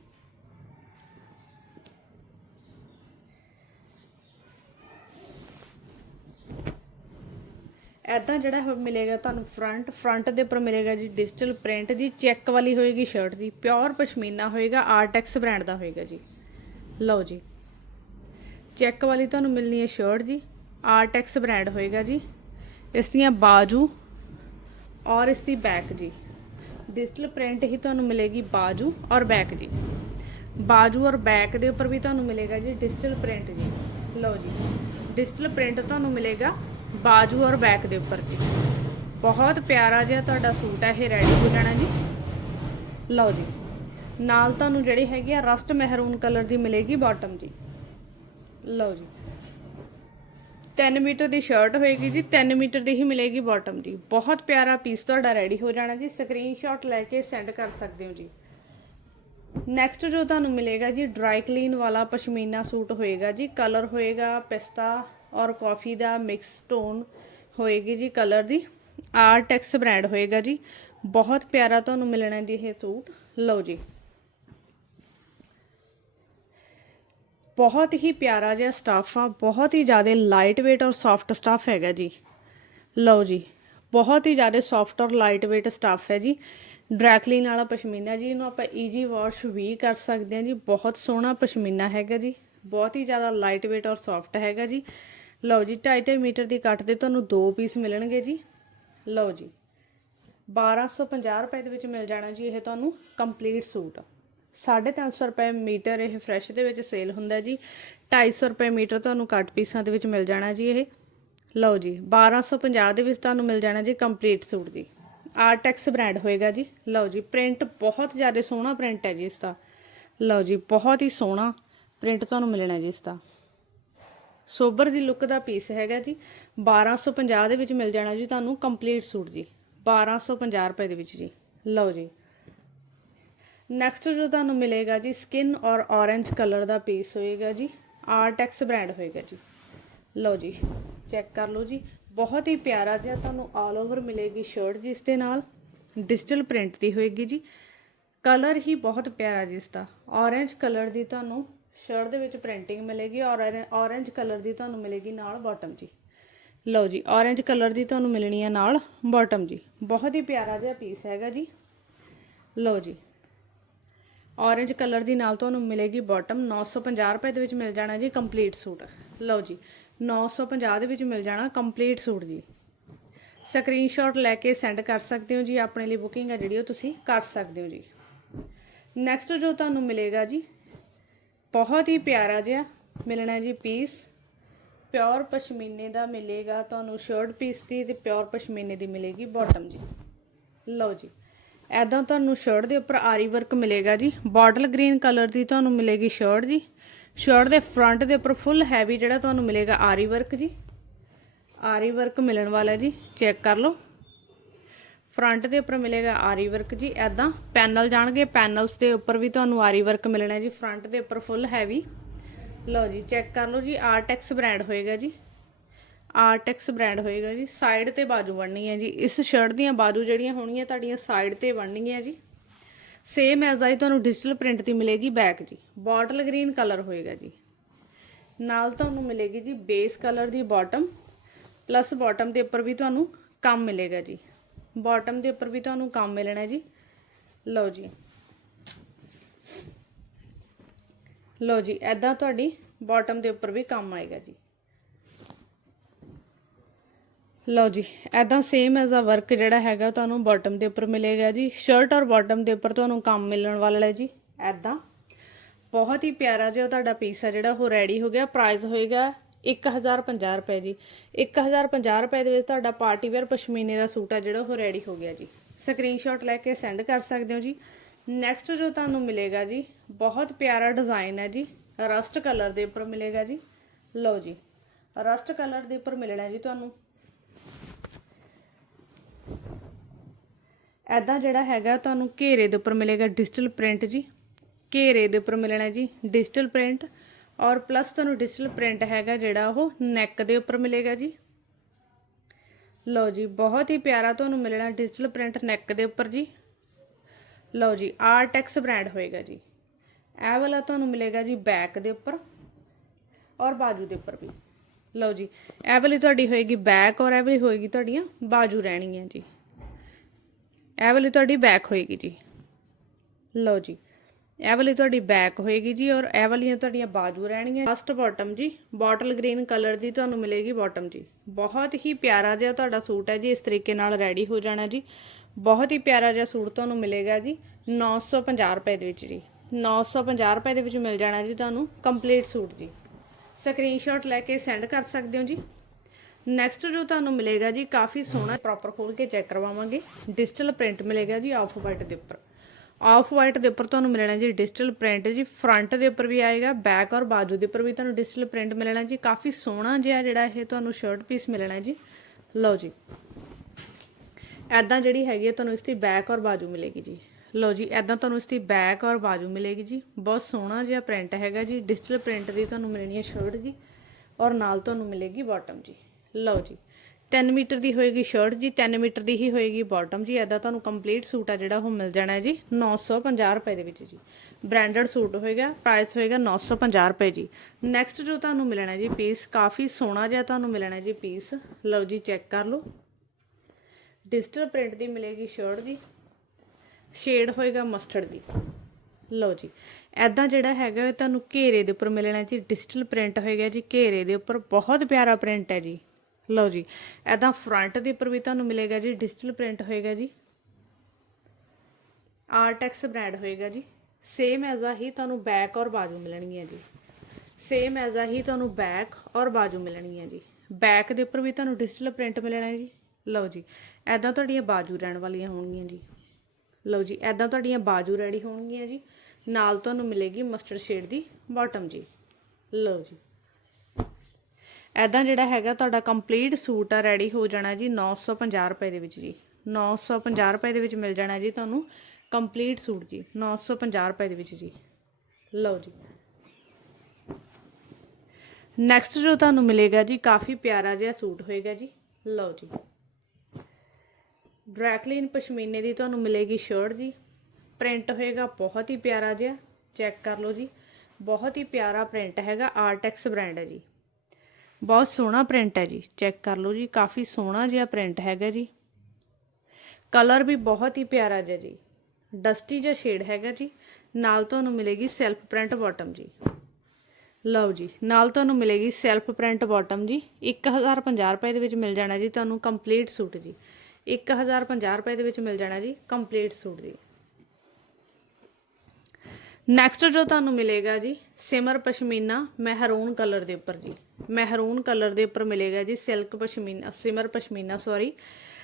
ਐਦਾਂ ਜਿਹੜਾ ਮਿਲੇਗਾ ਤੁਹਾਨੂੰ ਫਰੰਟ ਫਰੰਟ ਦੇ ਉੱਪਰ ਮਿਲੇਗਾ ਜੀ ਡਿਜੀਟਲ ਪ੍ਰਿੰਟ ਜੀ ਚੈੱਕ ਵਾਲੀ ਹੋਏਗੀ ਸ਼ਰਟ ਦੀ ਪਿਓਰ ਪਸ਼ਮੀਨਾ ਹੋਏਗਾ ਆਰਟੈਕਸ ਬ੍ਰਾਂਡ ਦਾ ਹੋਏਗਾ ਜੀ। ਲਓ ਜੀ ਚੈੱਕ ਵਾਲੀ ਤੁਹਾਨੂੰ ਮਿਲਣੀ ਹੈ ਸ਼ਰਟ ਜੀ ਆਰਟੈਕਸ ਬ੍ਰਾਂਡ ਹੋਏਗਾ ਜੀ। ਇਸ ਦੀਆਂ ਬਾਜੂ ਔਰ ਇਸ ਦੀ ਬੈਕ ਜੀ। ਡਿਜੀਟਲ ਪ੍ਰਿੰਟ ਹੀ ਤੁਹਾਨੂੰ ਮਿਲੇਗੀ ਬਾਜੂ ਔਰ ਬੈਕ ਜੀ। ਬਾਜੂ ਔਰ ਬੈਕ ਦੇ ਉੱਪਰ ਵੀ ਤੁਹਾਨੂੰ ਮਿਲੇਗਾ ਜੀ ਡਿਜੀਟਲ ਪ੍ਰਿੰਟ ਜੀ। ਲਓ ਜੀ ਡਿਜੀਟਲ ਪ੍ਰਿੰਟ ਤੁਹਾਨੂੰ ਮਿਲੇਗਾ ਬਾਜੂ ਔਰ ਬੈਕ ਦੇ ਉੱਪਰ ਜੀ ਬਹੁਤ ਪਿਆਰਾ ਜਿਹਾ ਤੁਹਾਡਾ ਸੂਟ ਹੈ, ਇਹ ਰੈਡੀ ਹੋ ਜਾਣਾ ਜੀ। ਲਓ ਜੀ, ਨਾਲ ਤੁਹਾਨੂੰ ਜਿਹੜੀ ਹੈਗੀ ਆ ਰਸਟ ਮਹਿਰੂਨ ਕਲਰ ਦੀ ਮਿਲੇਗੀ ਬਾਟਮ ਜੀ। ਲਓ ਜੀ 3 ਮੀਟਰ ਦੀ ਸ਼ਰਟ ਹੋਏਗੀ ਜੀ 3 ਮੀਟਰ ਦੀ ਹੀ ਮਿਲੇਗੀ ਬਾਟਮ ਜੀ। ਬਹੁਤ ਪਿਆਰਾ ਪੀਸ ਤੁਹਾਡਾ ਰੈਡੀ ਹੋ ਜਾਣਾ ਜੀ ਸਕਰੀਨਸ਼ਾਟ ਲੈ ਕੇ ਸੈਂਡ ਕਰ ਸਕਦੇ ਹੋ ਜੀ। ਨੈਕਸਟ ਜੋ ਤੁਹਾਨੂੰ ਮਿਲੇਗਾ ਜੀ ਡਰਾਈ ਕਲੀਨ ਵਾਲਾ ਪਸ਼ਮੀਨਾ ਸੂਟ ਹੋਏਗਾ ਜੀ ਕਲਰ ਹੋਏਗਾ ਪਿਸਤਾ ਔਰ ਕਾਫੀ ਦਾ ਮਿਕਸ ਟੋਨ ਹੋਏਗੀ ਜੀ ਕਲਰ ਦੀ। ਆਰਟੈਕਸ ਬ੍ਰਾਂਡ ਹੋਏਗਾ ਜੀ। ਬਹੁਤ ਪਿਆਰਾ ਤੁਹਾਨੂੰ ਮਿਲਣਾ ਜੀ ਇਹ ਸੂਟ। ਲਓ ਜੀ। ਬਹੁਤ ਹੀ ਪਿਆਰਾ ਜਿਹਾ ਸਟਾਫ ਆ। ਬਹੁਤ ਹੀ ਜ਼ਿਆਦਾ ਲਾਈਟ weight ਔਰ ਸੌਫਟ ਸਟਾਫ ਹੈਗਾ ਜੀ। ਲਓ ਜੀ। ਬਹੁਤ ਹੀ ਜ਼ਿਆਦਾ ਸੌਫਟ ਔਰ ਲਾਈਟ weight ਸਟਾਫ ਹੈ ਜੀ। ਡਰੈਕਲੀਨ ਵਾਲਾ ਪਸ਼ਮੀਨਾ ਜੀ, ਇਹਨੂੰ ਆਪਾਂ ਈਜੀ ਵਾਸ਼ ਵੀ ਕਰ ਸਕਦੇ ਹਾਂ ਜੀ। ਬਹੁਤ ਸੋਹਣਾ ਪਸ਼ਮੀਨਾ ਹੈਗਾ ਜੀ। ਬਹੁਤ ਹੀ ਜ਼ਿਆਦਾ ਲਾਈਟ weight ਔਰ ਸੌਫਟ ਹੈਗਾ ਜੀ। ਲਓ ਜੀ 2.5 ਮੀਟਰ ਦੀ ਕੱਟ ਦੇ ਤੁਹਾਨੂੰ ਦੋ ਪੀਸ ਮਿਲਣਗੇ ਜੀ। ਲਓ ਜੀ 1250 ਰੁਪਏ ਦੇ ਵਿੱਚ ਮਿਲ ਜਾਣਾ ਜੀ ਇਹ ਤੁਹਾਨੂੰ ਕੰਪਲੀਟ ਸੂਟ। 350 ਰੁਪਏ ਮੀਟਰ ਇਹ ਫਰੈਸ਼ ਦੇ ਵਿੱਚ ਸੇਲ ਹੁੰਦਾ ਜੀ। 250 ਰੁਪਏ ਮੀਟਰ ਤੁਹਾਨੂੰ ਕੱਟ ਪੀਸਾਂ ਦੇ ਵਿੱਚ ਮਿਲ ਜਾਣਾ ਜੀ ਇਹ। ਲਓ ਜੀ 1250 ਦੇ ਵਿੱਚ ਤੁਹਾਨੂੰ ਮਿਲ ਜਾਣਾ ਜੀ ਕੰਪਲੀਟ ਸੂਟ ਜੀ। ਆਰਟੈਕਸ ਬ੍ਰਾਂਡ ਹੋਏਗਾ ਜੀ। ਲਓ ਜੀ, ਪ੍ਰਿੰਟ ਬਹੁਤ ਜ਼ਿਆਦਾ ਸੋਹਣਾ ਪ੍ਰਿੰਟ ਹੈ ਜੀ ਇਸ ਦਾ। ਲਓ ਜੀ, ਬਹੁਤ ਹੀ ਸੋਹਣਾ ਪ੍ਰਿੰਟ ਤੁਹਾਨੂੰ ਮਿਲਣਾ ਜੀ ਇਸ ਦਾ। ਸੋਬਰ ਦੀ ਲੁੱਕ ਦਾ ਪੀਸ ਹੈਗਾ ਜੀ। 1250 ਦੇ ਵਿੱਚ ਮਿਲ ਜਾਣਾ ਜੀ ਤੁਹਾਨੂੰ ਕੰਪਲੀਟ ਸੂਟ ਜੀ। 1250 ਰੁਪਏ ਦੇ ਵਿੱਚ ਜੀ। ਲਓ ਜੀ। ਨੈਕਸਟ ਜੋ ਤੁਹਾਨੂੰ ਮਿਲੇਗਾ ਜੀ ਸਕਿਨ ਔਰ ਔਰੇਂਜ ਕਲਰ ਦਾ ਪੀਸ ਹੋਏਗਾ ਜੀ। ਆਰਟੈਕਸ ਬ੍ਰਾਂਡ ਹੋਏਗਾ ਜੀ। ਲਓ ਜੀ। ਚੈੱਕ ਕਰ ਲਓ ਜੀ। ਬਹੁਤ ਹੀ ਪਿਆਰਾ ਜਿਹਾ ਤੁਹਾਨੂੰ ਆਲ ਓਵਰ ਮਿਲੇਗੀ ਸ਼ਰਟ ਜਿਸ ਦੇ ਨਾਲ। ਡਿਜੀਟਲ ਪ੍ਰਿੰਟ ਦੀ ਹੋਏਗੀ ਜੀ। ਕਲਰ ਹੀ ਬਹੁਤ ਪਿਆਰਾ ਜਿਸ ਦਾ। ਔਰੇਂਜ ਕਲਰ ਦੀ ਤੁਹਾਨੂੰ ਸ਼ਰਟ ਦੇ ਵਿੱਚ ਪ੍ਰਿੰਟਿੰਗ ਮਿਲੇਗੀ ਔਰ ਔਰੇਂਜ ਕਲਰ ਦੀ ਤੁਹਾਨੂੰ ਮਿਲੇਗੀ ਨਾਲ ਬਾਟਮ ਜੀ। ਲਓ ਜੀ, ਔਰੇਂਜ ਕਲਰ ਦੀ ਤੁਹਾਨੂੰ ਮਿਲਣੀ ਹੈ ਨਾਲ ਬਾਟਮ ਜੀ। ਬਹੁਤ ਹੀ ਪਿਆਰਾ ਜਿਹਾ ਪੀਸ ਹੈਗਾ ਜੀ। ਲਓ ਜੀ, ਔਰੇਂਜ ਕਲਰ ਦੀ ਨਾਲ ਤੁਹਾਨੂੰ ਮਿਲੇਗੀ ਬਾਟਮ 950 ਰੁਪਏ ਦੇ ਵਿੱਚ ਮਿਲ ਜਾਣਾ ਜੀ ਕੰਪਲੀਟ ਸੂਟ। ਲਓ ਜੀ 950 ਦੇ ਵਿੱਚ ਮਿਲ ਜਾਣਾ ਕੰਪਲੀਟ ਸੂਟ ਜੀ। ਸਕਰੀਨਸ਼ਾਟ ਲੈ ਕੇ ਸੈਂਡ ਕਰ ਸਕਦੇ ਹੋ ਜੀ, ਆਪਣੇ ਲਈ ਬੁਕਿੰਗ ਹੈ ਜਿਹੜੀ ਉਹ ਤੁਸੀਂ ਕਰ ਸਕਦੇ ਹੋ ਜੀ। ਨੈਕਸਟ ਜੋ ਤੁਹਾਨੂੰ ਮਿਲੇਗਾ ਜੀ ਬਹੁਤ ਹੀ ਪਿਆਰਾ ਜਿਹਾ ਮਿਲਣਾ ਜੀ ਪੀਸ। ਪਿਓਰ ਪਸ਼ਮੀਨੇ ਦਾ ਮਿਲੇਗਾ ਤੁਹਾਨੂੰ ਸ਼ਰਟ ਪੀਸ ਦੀ ਤੇ ਪਿਓਰ ਪਸ਼ਮੀਨੇ ਦੀ ਮਿਲੇਗੀ ਬਾਟਮ ਜੀ। ਲਓ ਜੀ ਐਦਾਂ ਤੁਹਾਨੂੰ ਸ਼ਰਟ ਦੇ ਉੱਪਰ ਆਰੀ ਵਰਕ ਮਿਲੇਗਾ ਜੀ। ਬਾਟਲ ਗ੍ਰੀਨ ਕਲਰ ਦੀ ਤੁਹਾਨੂੰ ਮਿਲੇਗੀ ਸ਼ਰਟ ਜੀ। ਸ਼ਰਟ ਦੇ ਫਰੰਟ ਦੇ ਉੱਪਰ ਫੁੱਲ ਹੈਵੀ ਜਿਹੜਾ ਤੁਹਾਨੂੰ ਮਿਲੇਗਾ ਆਰੀ ਵਰਕ ਜੀ। ਆਰੀ ਵਰਕ ਮਿਲਣ ਵਾਲਾ ਜੀ ਚੈੱਕ ਕਰ ਲਓ। ਫਰੰਟ ਦੇ ਉੱਪਰ ਮਿਲੇਗਾ ਆਰੀ ਵਰਕ ਜੀ ਐਦਾਂ ਪੈਨਲ ਜਾਣਗੇ, ਪੈਨਲਸ ਦੇ ਉੱਪਰ ਵੀ ਤੁਹਾਨੂੰ ਆਰੀ ਵਰਕ ਮਿਲਣਾ ਜੀ, ਫਰੰਟ ਦੇ ਉੱਪਰ ਫੁੱਲ ਹੈਵੀ ਲਓ ਜੀ ਚੈੱਕ ਕਰ ਲਓ ਜੀ ਆਰਟੈਕਸ ਬ੍ਰਾਂਡ ਹੋਏਗਾ ਜੀ। ਆਰਟੈਕਸ ਬ੍ਰਾਂਡ ਹੋਏਗਾ ਜੀ ਸਾਈਡ ਤੇ ਬਾਜੂ ਬਣਨੀ ਹੈ ਜੀ। ਇਸ ਸ਼ਰਟ ਦੀਆਂ ਬਾਜੂ ਜਿਹੜੀਆਂ ਹੋਣਗੀਆਂ, ਤੁਹਾਡੀਆਂ ਸਾਈਡ ਤੇ ਬਣਨਗੀਆਂ ਜੀ। ਸੇਮ ਐਜ਼ ਆਈ ਤੁਹਾਨੂੰ ਡਿਜੀਟਲ ਪ੍ਰਿੰਟ ਦੀ ਮਿਲੇਗੀ ਬੈਕ ਜੀ। ਬੋਟਲ ਗ੍ਰੀਨ ਕਲਰ ਹੋਏਗਾ ਜੀ। ਨਾਲ ਤੁਹਾਨੂੰ ਮਿਲੇਗੀ ਜੀ ਬੇਸ ਕਲਰ ਦੀ ਬਾਟਮ ਪਲੱਸ ਬਾਟਮ ਦੇ ਉੱਪਰ ਵੀ ਤੁਹਾਨੂੰ ਕੰਮ ਮਿਲੇਗਾ ਜੀ। ਬਾਟਮ ਦੇ ਉੱਪਰ ਵੀ ਤੁਹਾਨੂੰ ਕੰਮ ਮਿਲਣਾ ਜੀ। ਲਓ ਜੀ। ਲਓ ਜੀ ਐਦਾਂ ਤੁਹਾਡੀ ਬਾਟਮ ਦੇ ਉੱਪਰ ਵੀ ਕੰਮ ਆਏਗਾ ਜੀ। ਲਓ ਜੀ ਐਦਾਂ ਸੇਮ ਐਜ਼ ਆ ਵਰਕ ਜਿਹੜਾ ਹੈਗਾ ਤੁਹਾਨੂੰ ਬਾਟਮ ਦੇ ਉੱਪਰ ਮਿਲੇਗਾ ਜੀ। ਸ਼ਰਟ ਔਰ ਬਾਟਮ ਦੇ ਉੱਪਰ ਤੁਹਾਨੂੰ ਕੰਮ ਮਿਲਣ ਵਾਲਾ ਹੈ ਜੀ ਐਦਾਂ ਬਹੁਤ ਹੀ ਪਿਆਰਾ ਜਿਹਾ ਤੁਹਾਡਾ ਪੀਸ ਹੈ ਜਿਹੜਾ, ਉਹ ਰੈਡੀ ਹੋ ਗਿਆ ਪ੍ਰਾਈਸ ਹੋਏਗਾ 1050 ਰੁਪਏ ਜੀ। 1050 ਰੁਪਏ ਦੇ ਵਿੱਚ ਤੁਹਾਡਾ ਪਾਰਟੀ ਵੇਅਰ ਪਸ਼ਮੀਨੇ ਦਾ ਸੂਟ ਆ ਜਿਹੜਾ ਉਹ ਰੈਡੀ ਹੋ ਗਿਆ ਜੀ। ਸਕਰੀਨਸ਼ਾਟ ਲੈ ਕੇ ਸੈਂਡ ਕਰ ਸਕਦੇ ਹੋ ਜੀ। ਨੈਕਸਟ ਜੋ ਤੁਹਾਨੂੰ ਮਿਲੇਗਾ ਜੀ, ਬਹੁਤ ਪਿਆਰਾ ਡਿਜ਼ਾਈਨ ਹੈ ਜੀ। ਰਸਟ ਕਲਰ ਦੇ ਉੱਪਰ ਮਿਲੇਗਾ ਜੀ। ਲਓ ਜੀ ਰਸਟ ਕਲਰ ਦੇ ਉੱਪਰ ਮਿਲਣਾ ਜੀ ਤੁਹਾਨੂੰ। ਐਦਾਂ ਜਿਹੜਾ ਹੈਗਾ ਤੁਹਾਨੂੰ ਘੇਰੇ ਦੇ ਉੱਪਰ ਮਿਲੇਗਾ ਡਿਜੀਟਲ ਪ੍ਰਿੰਟ ਜੀ। ਘੇਰੇ ਦੇ ਉੱਪਰ ਮਿਲਣਾ ਜੀ, ਡਿਜੀਟਲ ਪ੍ਰਿੰਟ ਔਰ ਪਲੱਸ ਤੁਹਾਨੂੰ ਡਿਜੀਟਲ ਪ੍ਰਿੰਟ ਹੈਗਾ ਜਿਹੜਾ ਉਹ ਨੈਕ ਦੇ ਉੱਪਰ ਮਿਲੇਗਾ ਜੀ। ਲਓ ਜੀ, ਬਹੁਤ ਹੀ ਪਿਆਰਾ ਤੁਹਾਨੂੰ ਮਿਲਣਾ ਡਿਜੀਟਲ ਪ੍ਰਿੰਟ ਨੈਕ ਦੇ ਉੱਪਰ ਜੀ। ਲਓ ਜੀ ਆਰਟੈਕਸ ਬ੍ਰਾਂਡ ਹੋਏਗਾ ਜੀ। ਇਹ ਵਾਲਾ ਤੁਹਾਨੂੰ ਮਿਲੇਗਾ ਜੀ ਬੈਕ ਦੇ ਉੱਪਰ ਔਰ ਬਾਜੂ ਦੇ ਉੱਪਰ ਵੀ। ਲਓ ਜੀ, ਇਹ ਵਾਲੀ ਤੁਹਾਡੀ ਹੋਏਗੀ ਬੈਕ ਔਰ ਇਹ ਵਾਲੀ ਹੋਏਗੀ ਤੁਹਾਡੀਆਂ ਬਾਜੂ ਰਹਿਣਗੀਆਂ ਜੀ। ਇਹ ਵਾਲੀ ਤੁਹਾਡੀ ਬੈਕ ਹੋਏਗੀ ਜੀ। ਲਓ ਜੀ ਇਹ ਵਾਲੀ ਤੁਹਾਡੀ ਬੈਕ ਹੋਏਗੀ ਜੀ ਔਰ ਇਹ ਵਾਲੀਆਂ ਤੁਹਾਡੀਆਂ ਬਾਜੂ ਰਹਿਣਗੀਆਂ। ਫਸਟ ਬਾਟਮ ਜੀ ਬੋਟਲ ਗ੍ਰੀਨ ਕਲਰ ਦੀ ਤੁਹਾਨੂੰ ਮਿਲੇਗੀ ਬਾਟਮ ਜੀ। ਬਹੁਤ ਹੀ ਪਿਆਰਾ ਜਿਹਾ ਤੁਹਾਡਾ ਸੂਟ ਹੈ ਜੀ, ਇਸ ਤਰੀਕੇ ਨਾਲ ਰੈਡੀ ਹੋ ਜਾਣਾ ਜੀ। ਬਹੁਤ ਹੀ ਪਿਆਰਾ ਜਿਹਾ ਸੂਟ ਤੁਹਾਨੂੰ ਮਿਲੇਗਾ ਜੀ 950 ਰੁਪਏ ਦੇ ਵਿੱਚ ਜੀ। 950 ਰੁਪਏ ਦੇ ਵਿੱਚ ਮਿਲ ਜਾਣਾ ਜੀ ਤੁਹਾਨੂੰ ਕੰਪਲੀਟ ਸੂਟ ਜੀ। ਸਕਰੀਨਸ਼ਾਟ ਲੈ ਕੇ ਸੈਂਡ ਕਰ ਸਕਦੇ ਹੋ ਜੀ। ਨੈਕਸਟ ਜੋ ਤੁਹਾਨੂੰ ਮਿਲੇਗਾ ਜੀ, ਕਾਫੀ ਸੋਹਣਾ ਪ੍ਰੋਪਰ ਖੋਲ ਕੇ ਚੈੱਕ ਕਰਵਾਵਾਂਗੇ। ਡਿਜੀਟਲ ਪ੍ਰਿੰਟ ਮਿਲੇਗਾ ਜੀ ਆਫ ਵਾਈਟ ਦੇ ਉੱਪਰ। ਆਫ ਵਾਈਟ ਦੇ ਉੱਪਰ ਤੁਹਾਨੂੰ ਮਿਲਣਾ ਜੀ, ਡਿਜੀਟਲ ਪ੍ਰਿੰਟ ਜੀ, ਫਰੰਟ ਦੇ ਉੱਪਰ ਵੀ ਆਏਗਾ, ਬੈਕ ਔਰ ਬਾਜੂ ਦੇ ਉੱਪਰ ਵੀ ਤੁਹਾਨੂੰ ਡਿਜੀਟਲ ਪ੍ਰਿੰਟ ਮਿਲਣਾ ਜੀ। ਕਾਫੀ ਸੋਹਣਾ ਜਿਹਾ ਜਿਹੜਾ ਇਹ ਤੁਹਾਨੂੰ ਸ਼ਰਟ ਪੀਸ ਮਿਲਣਾ ਜੀ। ਲਓ ਜੀ। ਐਦਾਂ ਜਿਹੜੀ ਹੈਗੀ ਹੈ ਤੁਹਾਨੂੰ ਇਸ ਦੀ ਬੈਕ ਔਰ ਬਾਜੂ ਮਿਲੇਗੀ ਜੀ। ਲਓ ਜੀ ਐਦਾਂ ਤੁਹਾਨੂੰ ਇਸ ਦੀ ਬੈਕ ਔਰ ਬਾਜੂ ਮਿਲੇਗੀ ਜੀ। ਬਹੁਤ ਸੋਹਣਾ ਜਿਹਾ ਪ੍ਰਿੰਟ ਹੈਗਾ ਜੀ। ਡਿਜੀਟਲ ਪ੍ਰਿੰਟ ਦੀ ਤੁਹਾਨੂੰ ਮਿਲਣੀ ਹੈ ਸ਼ਰਟ ਜੀ। ਔਰ ਨਾਲ ਤੁਹਾਨੂੰ ਮਿਲੇਗੀ ਬਾਟਮ ਜੀ। ਲਓ ਜੀ। 3 ਮੀਟਰ ਦੀ ਹੋਏਗੀ ਸ਼ਰਟ ਜੀ 3 ਮੀਟਰ ਦੀ ਹੀ ਹੋਏਗੀ ਬਾਟਮ ਜੀ। ਐਦਾਂ ਤੁਹਾਨੂੰ ਕੰਪਲੀਟ ਸੂਟ ਆ ਜਿਹੜਾ ਉਹ ਮਿਲ ਜਾਣਾ ਹੈ ਜੀ 950 ਰੁਪਏ ਦੇ ਵਿੱਚ ਜੀ। ਬ੍ਰਾਂਡਡ ਸੂਟ ਹੋਏਗਾ ਪ੍ਰਾਈਸ ਹੋਏਗਾ 950 ਰੁਪਏ ਜੀ। ਨੈਕਸਟ ਜੋ ਤੁਹਾਨੂੰ ਮਿਲਣਾ ਜੀ ਪੀਸ ਕਾਫੀ ਸੋਹਣਾ ਜਿਹਾ ਤੁਹਾਨੂੰ ਮਿਲਣਾ ਜੀ ਪੀਸ ਲਓ ਜੀ ਚੈੱਕ ਕਰ ਲਓ। ਡਿਜੀਟਲ ਪ੍ਰਿੰਟ ਦੀ ਮਿਲੇਗੀ ਸ਼ਰਟ ਜੀ। ਸ਼ੇਡ ਹੋਏਗਾ ਮਸਟਰਡ ਦੀ। ਲਓ ਜੀ। ਐਦਾਂ ਜਿਹੜਾ ਹੈਗਾ ਇਹ ਤੁਹਾਨੂੰ ਘੇਰੇ ਦੇ ਉੱਪਰ ਮਿਲਣਾ ਜੀ। ਡਿਜੀਟਲ ਪ੍ਰਿੰਟ ਹੋਏਗਾ ਜੀ। ਘੇਰੇ ਦੇ ਉੱਪਰ ਬਹੁਤ ਪਿਆਰਾ ਪ੍ਰਿੰਟ ਹੈ ਜੀ। ਲਓ ਜੀ ਐਦਾਂ ਫਰੰਟ ਦੇ ਉੱਪਰ ਵੀ ਤੁਹਾਨੂੰ ਮਿਲੇਗਾ ਜੀ ਡਿਜੀਟਲ ਪ੍ਰਿੰਟ ਹੋਏਗਾ ਜੀ। ਆਰਟੈਕਸ ਬ੍ਰਾਂਡ ਹੋਏਗਾ ਜੀ। ਸੇਮ ਐਜ਼ ਆ ਹੀ ਤੁਹਾਨੂੰ ਬੈਕ ਔਰ ਬਾਜੂ ਮਿਲਣਗੀਆਂ ਜੀ। ਸੇਮ ਐਜ਼ ਆ ਹੀ ਤੁਹਾਨੂੰ ਬੈਕ ਔਰ ਬਾਜੂ ਮਿਲਣਗੀਆਂ ਜੀ। ਬੈਕ ਦੇ ਉੱਪਰ ਵੀ ਤੁਹਾਨੂੰ ਡਿਜੀਟਲ ਪ੍ਰਿੰਟ ਮਿਲਣਾ ਹੈ ਜੀ। ਲਓ ਜੀ ਐਦਾਂ ਤੁਹਾਡੀਆਂ ਬਾਜੂ ਰਹਿਣ ਵਾਲੀਆਂ ਹੋਣਗੀਆਂ ਜੀ। ਲਓ ਜੀ ਐਦਾਂ ਤੁਹਾਡੀਆਂ ਬਾਜੂ ਰੈਡੀ ਹੋਣਗੀਆਂ ਜੀ। ਨਾਲ ਤੁਹਾਨੂੰ ਮਿਲੇਗੀ ਮਸਟਰਡ ਸ਼ੇਡ ਦੀ ਬਾਟਮ ਜੀ। ਲਓ ਜੀ। ਐਦਾਂ ਜਿਹੜਾ ਹੈਗਾ, ਤੁਹਾਡਾ ਕੰਪਲੀਟ ਸੂਟ ਆ ਰੈਡੀ ਹੋ ਜਾਣਾ ਜੀ 950 ਰੁਪਏ ਦੇ ਵਿੱਚ ਜੀ। 950 ਰੁਪਏ ਦੇ ਵਿੱਚ ਮਿਲ ਜਾਣਾ ਜੀ ਤੁਹਾਨੂੰ ਕੰਪਲੀਟ ਸੂਟ ਜੀ 950 ਰੁਪਏ ਦੇ ਵਿੱਚ ਜੀ। ਲਓ ਜੀ। ਨੈਕਸਟ ਜੋ ਤੁਹਾਨੂੰ ਮਿਲੇਗਾ ਜੀ, ਕਾਫੀ ਪਿਆਰਾ ਜਿਹਾ ਸੂਟ ਹੋਏਗਾ ਜੀ। ਲਓ ਜੀ। ਬ੍ਰੈਕਲਿਨ ਪਸ਼ਮੀਨੇ ਦੀ ਤੁਹਾਨੂੰ ਮਿਲੇਗੀ ਸ਼ਰਟ ਜੀ। ਪ੍ਰਿੰਟ ਹੋਏਗਾ ਬਹੁਤ ਹੀ ਪਿਆਰਾ ਜਿਹਾ। ਚੈੱਕ ਕਰ ਲਓ ਜੀ। ਬਹੁਤ ਹੀ ਪਿਆਰਾ ਪ੍ਰਿੰਟ ਹੈਗਾ ਆਰਟੈਕਸ ਬ੍ਰਾਂਡ ਹੈ ਜੀ। ਬਹੁਤ ਸੋਹਣਾ ਪ੍ਰਿੰਟ ਹੈ ਜੀ। ਚੈੱਕ ਕਰ ਲਓ ਜੀ, ਕਾਫੀ ਸੋਹਣਾ ਜਿਹਾ ਪ੍ਰਿੰਟ ਹੈਗਾ ਜੀ। ਕਲਰ ਵੀ ਬਹੁਤ ਹੀ ਪਿਆਰਾ ਜਿਹਾ ਜੀ। ਡਸਟੀ ਜਿਹਾ ਸ਼ੇਡ ਹੈਗਾ ਜੀ। ਨਾਲ ਤੁਹਾਨੂੰ ਮਿਲੇਗੀ ਸੈਲਫ ਪ੍ਰਿੰਟ ਬਾਟਮ ਜੀ। ਲਓ ਜੀ, ਨਾਲ ਤੁਹਾਨੂੰ ਮਿਲੇਗੀ ਸੈਲਫ ਪ੍ਰਿੰਟ ਬਾਟਮ ਜੀ। 1050 ਰੁਪਏ ਦੇ ਵਿੱਚ ਮਿਲ ਜਾਣਾ ਜੀ ਤੁਹਾਨੂੰ ਕੰਪਲੀਟ ਸੂਟ ਜੀ। 1050 ਰੁਪਏ ਦੇ ਵਿੱਚ ਮਿਲ ਜਾਣਾ ਜੀ ਕੰਪਲੀਟ ਸੂਟ ਜੀ। ਨੈਕਸਟ ਜੋ ਤੁਹਾਨੂੰ ਮਿਲੇਗਾ ਜੀ, ਸਿਮਰ ਪਸ਼ਮੀਨਾ ਮਹਿਰੂਨ ਕਲਰ ਦੇ ਉੱਪਰ ਜੀ। ਮਹਿਰੂਨ ਕਲਰ ਦੇ ਉੱਪਰ ਮਿਲੇਗਾ ਜੀ ਸਿਲਕ ਪਸ਼ਮੀਨਾ, ਸਿਮਰ ਪਸ਼ਮੀਨਾ ਸੌਰੀ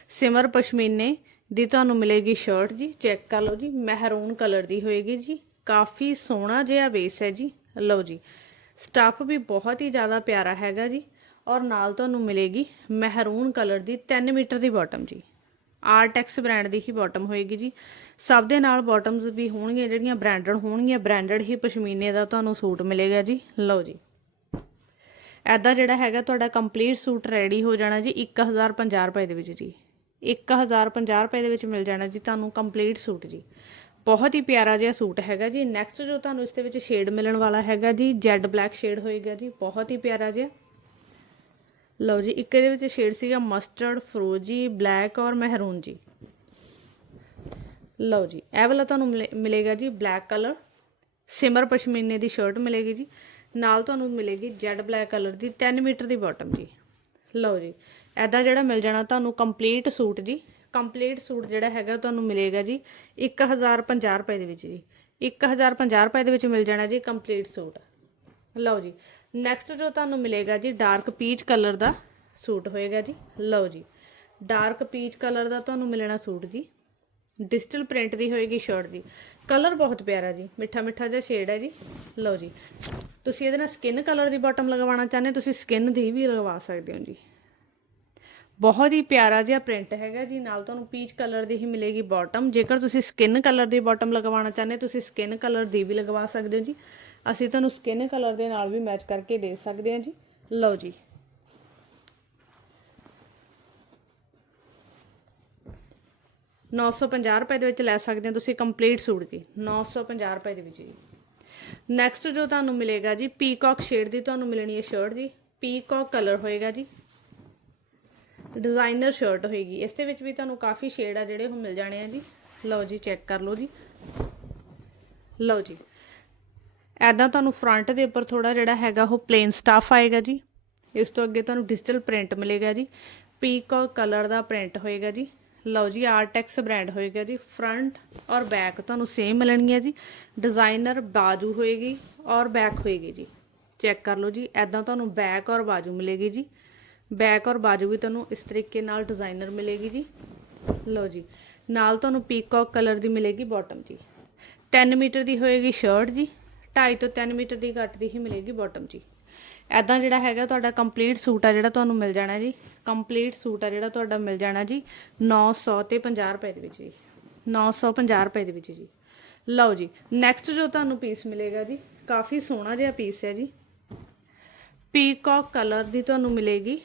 ਸਿਮਰ ਪਸ਼ਮੀਨੇ ਦੀ ਤੁਹਾਨੂੰ ਮਿਲੇਗੀ ਸ਼ਰਟ ਜੀ ਚੈੱਕ ਕਰ ਲਓ ਜੀ, ਮਹਿਰੂਨ ਕਲਰ ਦੀ ਹੋਏਗੀ ਜੀ। ਕਾਫੀ ਸੋਹਣਾ ਜਿਹਾ ਬੇਸ ਹੈ ਜੀ। ਲਓ ਜੀ ਸਟੱਫ ਵੀ ਬਹੁਤ ਹੀ ਜ਼ਿਆਦਾ ਪਿਆਰਾ ਹੈਗਾ ਜੀ। ਔਰ ਨਾਲ ਤੁਹਾਨੂੰ ਮਿਲੇਗੀ ਮਹਿਰੂਨ ਕਲਰ ਦੀ 3 ਮੀਟਰ ਦੀ ਬਾਟਮ ਜੀ। ਆਰਟੈਕਸ ਬ੍ਰਾਂਡ ਦੀ ਹੀ ਬਾਟਮ ਹੋਏਗੀ ਜੀ। ਸਭ ਦੇ ਨਾਲ ਬਾਟਮਸ ਵੀ ਹੋਣਗੀਆਂ, ਜਿਹੜੀਆਂ ਬ੍ਰਾਂਡਡ ਹੋਣਗੀਆਂ ਬ੍ਰਾਂਡਡ ਹੀ ਪਸ਼ਮੀਨੇ ਦਾ ਤੁਹਾਨੂੰ ਸੂਟ ਮਿਲੇਗਾ ਜੀ। ਲਓ ਜੀ। ਐਦਾਂ ਜਿਹੜਾ ਹੈਗਾ ਤੁਹਾਡਾ ਕੰਪਲੀਟ ਸੂਟ ਰੈਡੀ ਹੋ ਜਾਣਾ ਜੀ 1050 ਰੁਪਏ ਦੇ ਵਿੱਚ ਜੀ। 1050 ਰੁਪਏ ਦੇ ਵਿੱਚ ਮਿਲ ਜਾਣਾ ਜੀ ਤੁਹਾਨੂੰ ਕੰਪਲੀਟ ਸੂਟ ਜੀ। ਬਹੁਤ ਹੀ ਪਿਆਰਾ ਜਿਹਾ ਸੂਟ ਹੈਗਾ ਜੀ। ਨੈਕਸਟ ਜੋ ਤੁਹਾਨੂੰ ਇਸ ਦੇ ਵਿੱਚ ਸ਼ੇਡ ਮਿਲਣ ਵਾਲਾ ਹੈਗਾ ਜੀ ਜੈਡ ਬਲੈਕ ਸ਼ੇਡ ਹੋਏਗਾ ਜੀ। ਬਹੁਤ ਹੀ ਪਿਆਰਾ ਜਿਹਾ। ਲਓ ਜੀ, ਇੱਕ ਇਹਦੇ ਵਿੱਚ ਸ਼ੇਡ ਸੀਗਾ ਮਸਟਰਡ ਫਰੋਜੀ ਬਲੈਕ ਔਰ ਮਹਿਰੂਨ ਜੀ। ਲਓ ਜੀ, ਇਹ ਵਾਲਾ ਤੁਹਾਨੂੰ ਮਿਲੇਗਾ ਜੀ ਬਲੈਕ ਕਲਰ ਸਿਮਰ ਪਸ਼ਮੀਨੇ ਦੀ ਸ਼ਰਟ ਮਿਲੇਗੀ ਜੀ। ਨਾਲ ਤੁਹਾਨੂੰ ਮਿਲੇਗੀ ਜੈਡ ਬਲੈਕ ਕਲਰ ਦੀ 3 ਮੀਟਰ ਦੀ ਬਾਟਮ ਜੀ। ਲਓ ਜੀ ਐਦਾ ਜਿਹੜਾ ਮਿਲ ਜਾਣਾ ਤੁਹਾਨੂੰ ਕੰਪਲੀਟ ਸੂਟ ਜੀ। ਕੰਪਲੀਟ ਸੂਟ ਜਿਹੜਾ ਹੈਗਾ ਤੁਹਾਨੂੰ ਮਿਲੇਗਾ ਜੀ 1050 ਰੁਪਏ ਦੇ ਵਿੱਚ ਜੀ। 1050 ਰੁਪਏ ਦੇ ਵਿੱਚ ਮਿਲ ਜਾਣਾ ਜੀ ਕੰਪਲੀਟ ਸੂਟ। ਲਓ ਜੀ ਨੈਕਸਟ ਜੋ ਤੁਹਾਨੂੰ ਮਿਲੇਗਾ ਜੀ ਡਾਰਕ ਪੀਚ ਕਲਰ ਦਾ ਸੂਟ ਹੋਏਗਾ ਜੀ। ਲਓ ਜੀ ਡਾਰਕ ਪੀਚ ਕਲਰ ਦਾ ਤੁਹਾਨੂੰ ਮਿਲਣਾ ਸੂਟ ਜੀ। ਡਿਜੀਟਲ ਪ੍ਰਿੰਟ ਦੀ ਹੋਏਗੀ ਸ਼ਰਟ ਦੀ। ਕਲਰ ਬਹੁਤ ਪਿਆਰਾ ਜੀ, ਮਿੱਠਾ ਮਿੱਠਾ ਜਿਹਾ ਸ਼ੇਡ ਹੈ ਜੀ। ਲਓ ਜੀ, ਤੁਸੀਂ ਇਹਦੇ ਨਾਲ ਸਕਿਨ ਕਲਰ ਦੀ ਬਾਟਮ ਲਗਵਾਉਣਾ ਚਾਹੁੰਦੇ ਤੁਸੀਂ ਸਕਿਨ ਦੀ ਵੀ ਲਗਵਾ ਸਕਦੇ ਹੋ ਜੀ। ਬਹੁਤ ਹੀ ਪਿਆਰਾ ਜਿਹਾ ਪ੍ਰਿੰਟ ਹੈਗਾ ਜੀ, ਨਾਲ ਤੁਹਾਨੂੰ ਪੀਚ ਕਲਰ ਦੀ ਹੀ ਮਿਲੇਗੀ ਬਾਟਮ ਜੇਕਰ ਤੁਸੀਂ ਸਕਿਨ ਕਲਰ ਦੀ ਬਾਟਮ ਲਗਵਾਉਣਾ ਚਾਹੁੰਦੇ ਤੁਸੀਂ ਸਕਿਨ ਕਲਰ ਦੀ ਵੀ ਲਗਵਾ ਸਕਦੇ ਹੋ ਜੀ। ਅਸੀਂ ਤੁਹਾਨੂੰ ਸਕਿਨ ਕਲਰ ਦੇ ਨਾਲ ਵੀ ਮੈਚ ਕਰਕੇ ਦੇ ਸਕਦੇ ਹਾਂ ਜੀ। ਲਓ ਜੀ। ਨੌ ਸੌ ਪੰਜਾਹ ਰੁਪਏ ਦੇ ਵਿੱਚ ਲੈ ਸਕਦੇ ਹੋ ਤੁਸੀਂ ਕੰਪਲੀਟ ਸੂਟ ਜੀ। 950 ਰੁਪਏ ਦੇ ਵਿੱਚ ਜੀ। ਨੈਕਸਟ ਜੋ ਤੁਹਾਨੂੰ ਮਿਲੇਗਾ ਜੀ ਪੀਕਾਕ ਸ਼ੇਡ ਦੀ ਤੁਹਾਨੂੰ ਮਿਲਣੀ ਹੈ ਸ਼ਰਟ ਜੀ। ਪੀਕਾਕ ਕਲਰ ਹੋਏਗਾ ਜੀ। ਡਿਜ਼ਾਈਨਰ ਸ਼ਰਟ ਹੋਏਗੀ। ਇਸ ਦੇ ਵਿੱਚ ਵੀ ਤੁਹਾਨੂੰ ਕਾਫੀ ਸ਼ੇਡ ਆ ਜਿਹੜੇ ਉਹ ਮਿਲ ਜਾਣੇ ਆ ਜੀ। ਲਓ ਜੀ ਚੈੱਕ ਕਰ ਲਓ ਜੀ। ਲਓ ਜੀ। ਐਦਾਂ ਤੁਹਾਨੂੰ ਫਰੰਟ ਦੇ ਉੱਪਰ ਥੋੜਾ ਜਿਹੜਾ ਹੈਗਾ ਉਹ ਪਲੇਨ ਸਟਾਫ ਆਏਗਾ ਜੀ। ਇਸ ਤੋਂ ਅੱਗੇ ਤੁਹਾਨੂੰ ਡਿਜੀਟਲ ਪ੍ਰਿੰਟ ਮਿਲੇਗਾ ਜੀ। ਪੀਕਾਕ ਕਲਰ ਦਾ ਪ੍ਰਿੰਟ ਹੋਏਗਾ ਜੀ। ਲਓ ਜੀ ਆਰਟੈਕਸ ਬ੍ਰਾਂਡ ਹੋਏਗਾ ਜੀ। ਫਰੰਟ ਔਰ ਬੈਕ ਤੁਹਾਨੂੰ ਸੇਮ ਮਿਲਣਗੀਆਂ ਜੀ। ਡਿਜ਼ਾਈਨਰ ਬਾਜੂ ਹੋਏਗੀ ਔਰ ਬੈਕ ਹੋਏਗੀ ਜੀ। ਚੈੱਕ ਕਰ ਲਓ ਜੀ ਐਦਾਂ ਤੁਹਾਨੂੰ ਬੈਕ ਔਰ ਬਾਜੂ ਮਿਲੇਗੀ ਜੀ। ਬੈਕ ਔਰ ਬਾਜੂ ਵੀ ਤੁਹਾਨੂੰ ਇਸ ਤਰੀਕੇ ਨਾਲ ਡਿਜ਼ਾਈਨਰ ਮਿਲੇਗੀ ਜੀ। ਲਓ ਜੀ, ਨਾਲ ਤੁਹਾਨੂੰ ਪੀਕਾਕ ਕਲਰ ਦੀ ਮਿਲੇਗੀ ਬਾਟਮ ਜੀ। 3 ਮੀਟਰ ਦੀ ਹੋਏਗੀ ਸ਼ਰਟ ਜੀ। 2.5 ਤੋਂ 3 ਮੀਟਰ ਦੀ ਕੱਟ ਦੀ ਹੀ ਮਿਲੇਗੀ ਬਾਟਮ ਜੀ। ਐਦਾਂ ਜਿਹੜਾ ਹੈਗਾ ਤੁਹਾਡਾ ਕੰਪਲੀਟ ਸੂਟ ਆ ਜਿਹੜਾ ਤੁਹਾਨੂੰ ਮਿਲ ਜਾਣਾ ਜੀ। ਕੰਪਲੀਟ ਸੂਟ ਆ ਜਿਹੜਾ ਤੁਹਾਡਾ ਮਿਲ ਜਾਣਾ ਜੀ 900 ਤੇ 50 ਰੁਪਏ ਦੇ ਵਿੱਚ ਜੀ। 950 ਰੁਪਏ ਦੇ ਵਿੱਚ ਜੀ। ਲਓ ਜੀ ਨੈਕਸਟ ਜੋ ਤੁਹਾਨੂੰ ਪੀਸ ਮਿਲੇਗਾ ਜੀ, ਕਾਫੀ ਸੋਹਣਾ ਜਿਹਾ ਪੀਸ ਹੈ ਜੀ। ਪੀਕਾਕ ਕਲਰ ਦੀ ਤੁਹਾਨੂੰ ਮਿਲੇਗੀ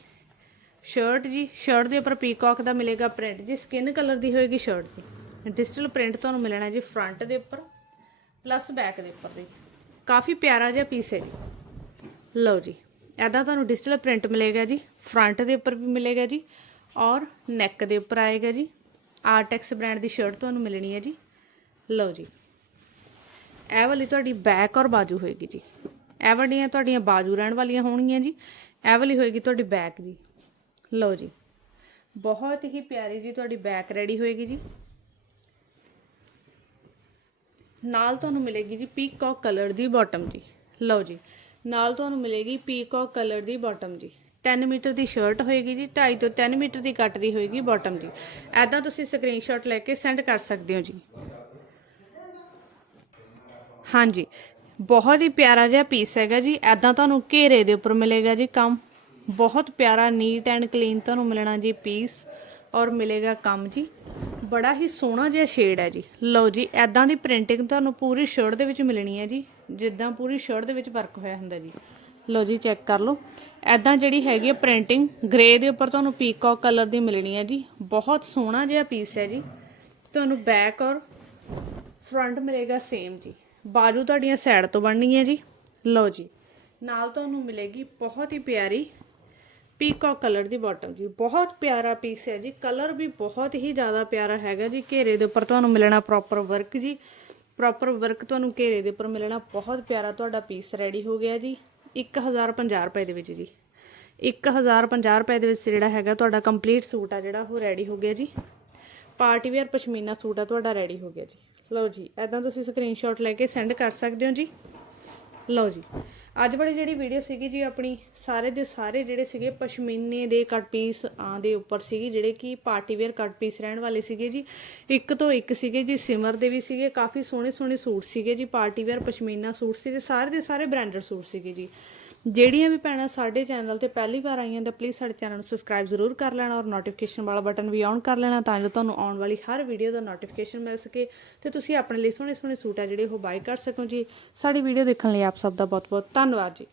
ਸ਼ਰਟ ਜੀ। ਸ਼ਰਟ ਦੇ ਉੱਪਰ ਪੀਕਾਕ ਦਾ ਮਿਲੇਗਾ ਪ੍ਰਿੰਟ ਜੀ। ਸਕਿਨ ਕਲਰ ਦੀ ਹੋਏਗੀ ਸ਼ਰਟ ਜੀ। ਡਿਜੀਟਲ ਪ੍ਰਿੰਟ ਤੁਹਾਨੂੰ ਮਿਲਣਾ ਜੀ ਫਰੰਟ ਦੇ ਉੱਪਰ ਪਲੱਸ ਬੈਕ ਦੇ ਉੱਪਰ ਦੀ ਕਾਫੀ ਪਿਆਰਾ ਜਿਹਾ ਪੀਸ ਹੈ ਜੀ। ਲਓ ਜੀ ਐਦਾ ਤੁਹਾਨੂੰ ਡਿਜੀਟਲ ਪ੍ਰਿੰਟ ਮਿਲੇਗਾ ਜੀ ਫਰੰਟ ਦੇ ਉੱਪਰ ਵੀ ਮਿਲੇਗਾ ਜੀ ਔਰ ਨੈਕ ਦੇ ਉੱਪਰ ਆਏਗਾ ਜੀ। ਆਰਟੈਕਸ ਬ੍ਰਾਂਡ ਦੀ ਸ਼ਰਟ ਤੁਹਾਨੂੰ ਮਿਲਣੀ ਹੈ ਜੀ। ਲਓ ਜੀ, ਇਹ ਵਾਲੀ ਤੁਹਾਡੀ ਬੈਕ ਔਰ ਬਾਜੂ ਹੋਏਗੀ ਜੀ। ਇਹ ਵਾਲੀਆਂ ਤੁਹਾਡੀਆਂ ਬਾਜੂ ਰਹਿਣ ਵਾਲੀਆਂ ਹੋਣਗੀਆਂ ਜੀ। ਇਹ ਵਾਲੀ ਹੋਏਗੀ ਤੁਹਾਡੀ ਬੈਕ ਜੀ। ਲਓ ਜੀ, ਬਹੁਤ ਹੀ ਪਿਆਰੀ ਜੀ ਤੁਹਾਡੀ ਬੈਕ ਰੈਡੀ ਹੋਏਗੀ ਜੀ। ਨਾਲ ਤੁਹਾਨੂੰ ਮਿਲੇਗੀ ਜੀ ਪੀਕਾਕ ਕਲਰ ਦੀ ਬਾਟਮ ਜੀ। ਲਓ ਜੀ, ਨਾਲ ਤੁਹਾਨੂੰ ਮਿਲੇਗੀ ਪੀਕਾਕ ਕਲਰ ਦੀ ਬਾਟਮ ਜੀ। 3 ਮੀਟਰ ਦੀ ਸ਼ਰਟ ਹੋਏਗੀ ਜੀ 2.5 ਤੋਂ 3 ਮੀਟਰ ਦੀ ਕੱਟ ਦੀ ਹੋਏਗੀ ਬਾਟਮ ਜੀ। ਐਦਾਂ ਤੁਸੀਂ ਸਕਰੀਨਸ਼ਾਟ ਲੈ ਕੇ ਸੈਂਡ ਕਰ ਸਕਦੇ ਹੋ ਜੀ। ਹਾਂਜੀ, ਬਹੁਤ ਹੀ ਪਿਆਰਾ ਜਿਹਾ ਪੀਸ ਹੈਗਾ ਜੀ। ਐਦਾਂ ਤੁਹਾਨੂੰ ਘੇਰੇ ਦੇ ਉੱਪਰ ਮਿਲੇਗਾ ਜੀ ਕੰਮ। ਬਹੁਤ ਪਿਆਰਾ ਨੀਟ ਐਂਡ ਕਲੀਨ ਤੁਹਾਨੂੰ ਮਿਲਣਾ ਜੀ ਪੀਸ ਔਰ ਮਿਲੇਗਾ ਕੰਮ ਜੀ। ਬੜਾ ਹੀ ਸੋਹਣਾ ਜਿਹਾ ਸ਼ੇਡ ਹੈ ਜੀ। ਲਓ ਜੀ ਐਦਾਂ ਦੀ ਪ੍ਰਿੰਟਿੰਗ ਤੁਹਾਨੂੰ ਪੂਰੀ ਸ਼ਰਟ ਦੇ ਵਿੱਚ ਮਿਲਣੀ ਹੈ ਜੀ। ਜਿੱਦਾਂ ਪੂਰੀ ਸ਼ਰਟ ਦੇ ਵਿੱਚ ਵਰਕ ਹੋਇਆ ਹੁੰਦਾ ਜੀ। ਲਓ ਜੀ ਚੈੱਕ ਕਰ ਲਓ। ਐਦਾਂ ਜਿਹੜੀ ਹੈਗੀ ਹੈ ਪ੍ਰਿੰਟਿੰਗ ਗ੍ਰੇ ਦੇ ਉੱਪਰ ਤੁਹਾਨੂੰ ਪੀਕਾਕ ਕਲਰ ਦੀ ਮਿਲਣੀ ਹੈ ਜੀ। ਬਹੁਤ ਸੋਹਣਾ ਜਿਹਾ ਪੀਸ ਹੈ ਜੀ। ਤੁਹਾਨੂੰ ਬੈਕ ਔਰ ਫਰੰਟ ਮਿਲੇਗਾ ਸੇਮ ਜੀ। ਬਾਜੂ ਤੁਹਾਡੀਆਂ ਸਾਈਡ ਤੋਂ ਬਣਨੀ ਹੈ ਜੀ। ਲਓ ਜੀ, ਨਾਲ ਤੁਹਾਨੂੰ ਮਿਲੇਗੀ ਬਹੁਤ ਹੀ ਪਿਆਰੀ ਪੀਕਾਕ ਕਲਰ ਦੀ ਬਾਟਮ ਜੀ। ਬਹੁਤ ਪਿਆਰਾ ਪੀਸ ਹੈ ਜੀ। ਕਲਰ ਵੀ ਬਹੁਤ ਹੀ ਜ਼ਿਆਦਾ ਪਿਆਰਾ ਹੈਗਾ ਜੀ। ਘੇਰੇ ਦੇ ਉੱਪਰ ਤੁਹਾਨੂੰ ਮਿਲਣਾ ਪ੍ਰੋਪਰ ਵਰਕ ਜੀ। ਪ੍ਰੋਪਰ ਵਰਕ ਤੁਹਾਨੂੰ ਘੇਰੇ ਦੇ ਉੱਪਰ ਮਿਲਣਾ ਬਹੁਤ ਪਿਆਰਾ ਤੁਹਾਡਾ ਪੀਸ ਰੈਡੀ ਹੋ ਗਿਆ ਜੀ। 1050 ਰੁਪਏ ਦੇ ਵਿੱਚ ਜੀ। 1050 ਰੁਪਏ ਦੇ ਵਿੱਚ ਜਿਹੜਾ ਹੈਗਾ ਤੁਹਾਡਾ ਕੰਪਲੀਟ ਸੂਟ ਆ ਜਿਹੜਾ ਉਹ ਰੈਡੀ ਹੋ ਗਿਆ ਜੀ। ਪਾਰਟੀ ਵੇਅਰ ਪਸ਼ਮੀਨਾ ਸੂਟ ਆ ਤੁਹਾਡਾ ਰੈਡੀ ਹੋ ਗਿਆ ਜੀ। ਲਓ ਜੀ ਐਦਾਂ ਤੁਸੀਂ ਸਕਰੀਨਸ਼ਾਟ ਲੈ ਕੇ ਸੈਂਡ ਕਰ ਸਕਦੇ ਹੋ ਜੀ। ਲਓ ਜੀ। ਅੱਜ ਵਾਲੀ ਜਿਹੜੀ ਵੀਡੀਓ ਸੀਗੀ ਜੀ ਆਪਣੀ, ਸਾਰੇ ਦੇ ਸਾਰੇ ਜਿਹੜੇ ਸੀਗੇ ਪਸ਼ਮੀਨੇ ਦੇ ਕੱਟ ਪੀਸ ਆਂ ਦੇ ਉੱਪਰ ਸੀਗੀ, ਜਿਹੜੇ ਕਿ ਪਾਰਟੀ ਵੇਅਰ ਕੱਟ ਪੀਸ ਰਹਿਣ ਵਾਲੇ ਸੀਗੇ ਜੀ। ਇੱਕ ਤੋਂ ਇੱਕ ਸੀਗੇ ਜੀ ਸਿਮਰ ਦੇ ਵੀ ਸੀਗੇ, ਕਾਫੀ ਸੋਹਣੇ ਸੋਹਣੇ ਸੂਟ ਸੀਗੇ ਜੀ ਪਾਰਟੀ ਵੇਅਰ ਪਸ਼ਮੀਨਾ ਸੂਟ ਸੀਗੇ ਸਾਰੇ ਦੇ ਸਾਰੇ ਬ੍ਰਾਂਡਡ ਸੂਟ ਸੀਗੇ ਜੀ। ਜਿਹੜੀਆਂ ਵੀ ਭੈਣਾਂ ਸਾਡੇ ਚੈਨਲ ਤੇ ਪਹਿਲੀ ਵਾਰ ਆਈਆਂ ਤਾਂ ਪਲੀਜ਼ ਸਾਡੇ ਚੈਨਲ ਨੂੰ ਸਬਸਕ੍ਰਾਈਬ ਜ਼ਰੂਰ ਕਰ ਲੈਣਾ ਔਰ ਨੋਟੀਫਿਕੇਸ਼ਨ ਵਾਲਾ ਬਟਨ ਵੀ ਔਨ ਕਰ ਲੈਣਾ ਤਾਂ ਜੋ ਤੁਹਾਨੂੰ ਆਉਣ ਵਾਲੀ ਹਰ ਵੀਡੀਓ ਦਾ ਨੋਟੀਫਿਕੇਸ਼ਨ ਮਿਲ ਸਕੇ ਤੇ ਤੁਸੀਂ ਆਪਣੇ ਲਈ ਸੋਹਣੇ ਸੋਹਣੇ ਸੂਟ ਆ ਜਿਹੜੇ ਉਹ ਬਾਈ ਕਰ ਸਕੋ ਜੀ। ਸਾਡੀ ਵੀਡੀਓ ਦੇਖਣ ਲਈ ਆਪ ਸਭ ਦਾ ਬਹੁਤ ਬਹੁਤ ਧੰਨਵਾਦ ਜੀ।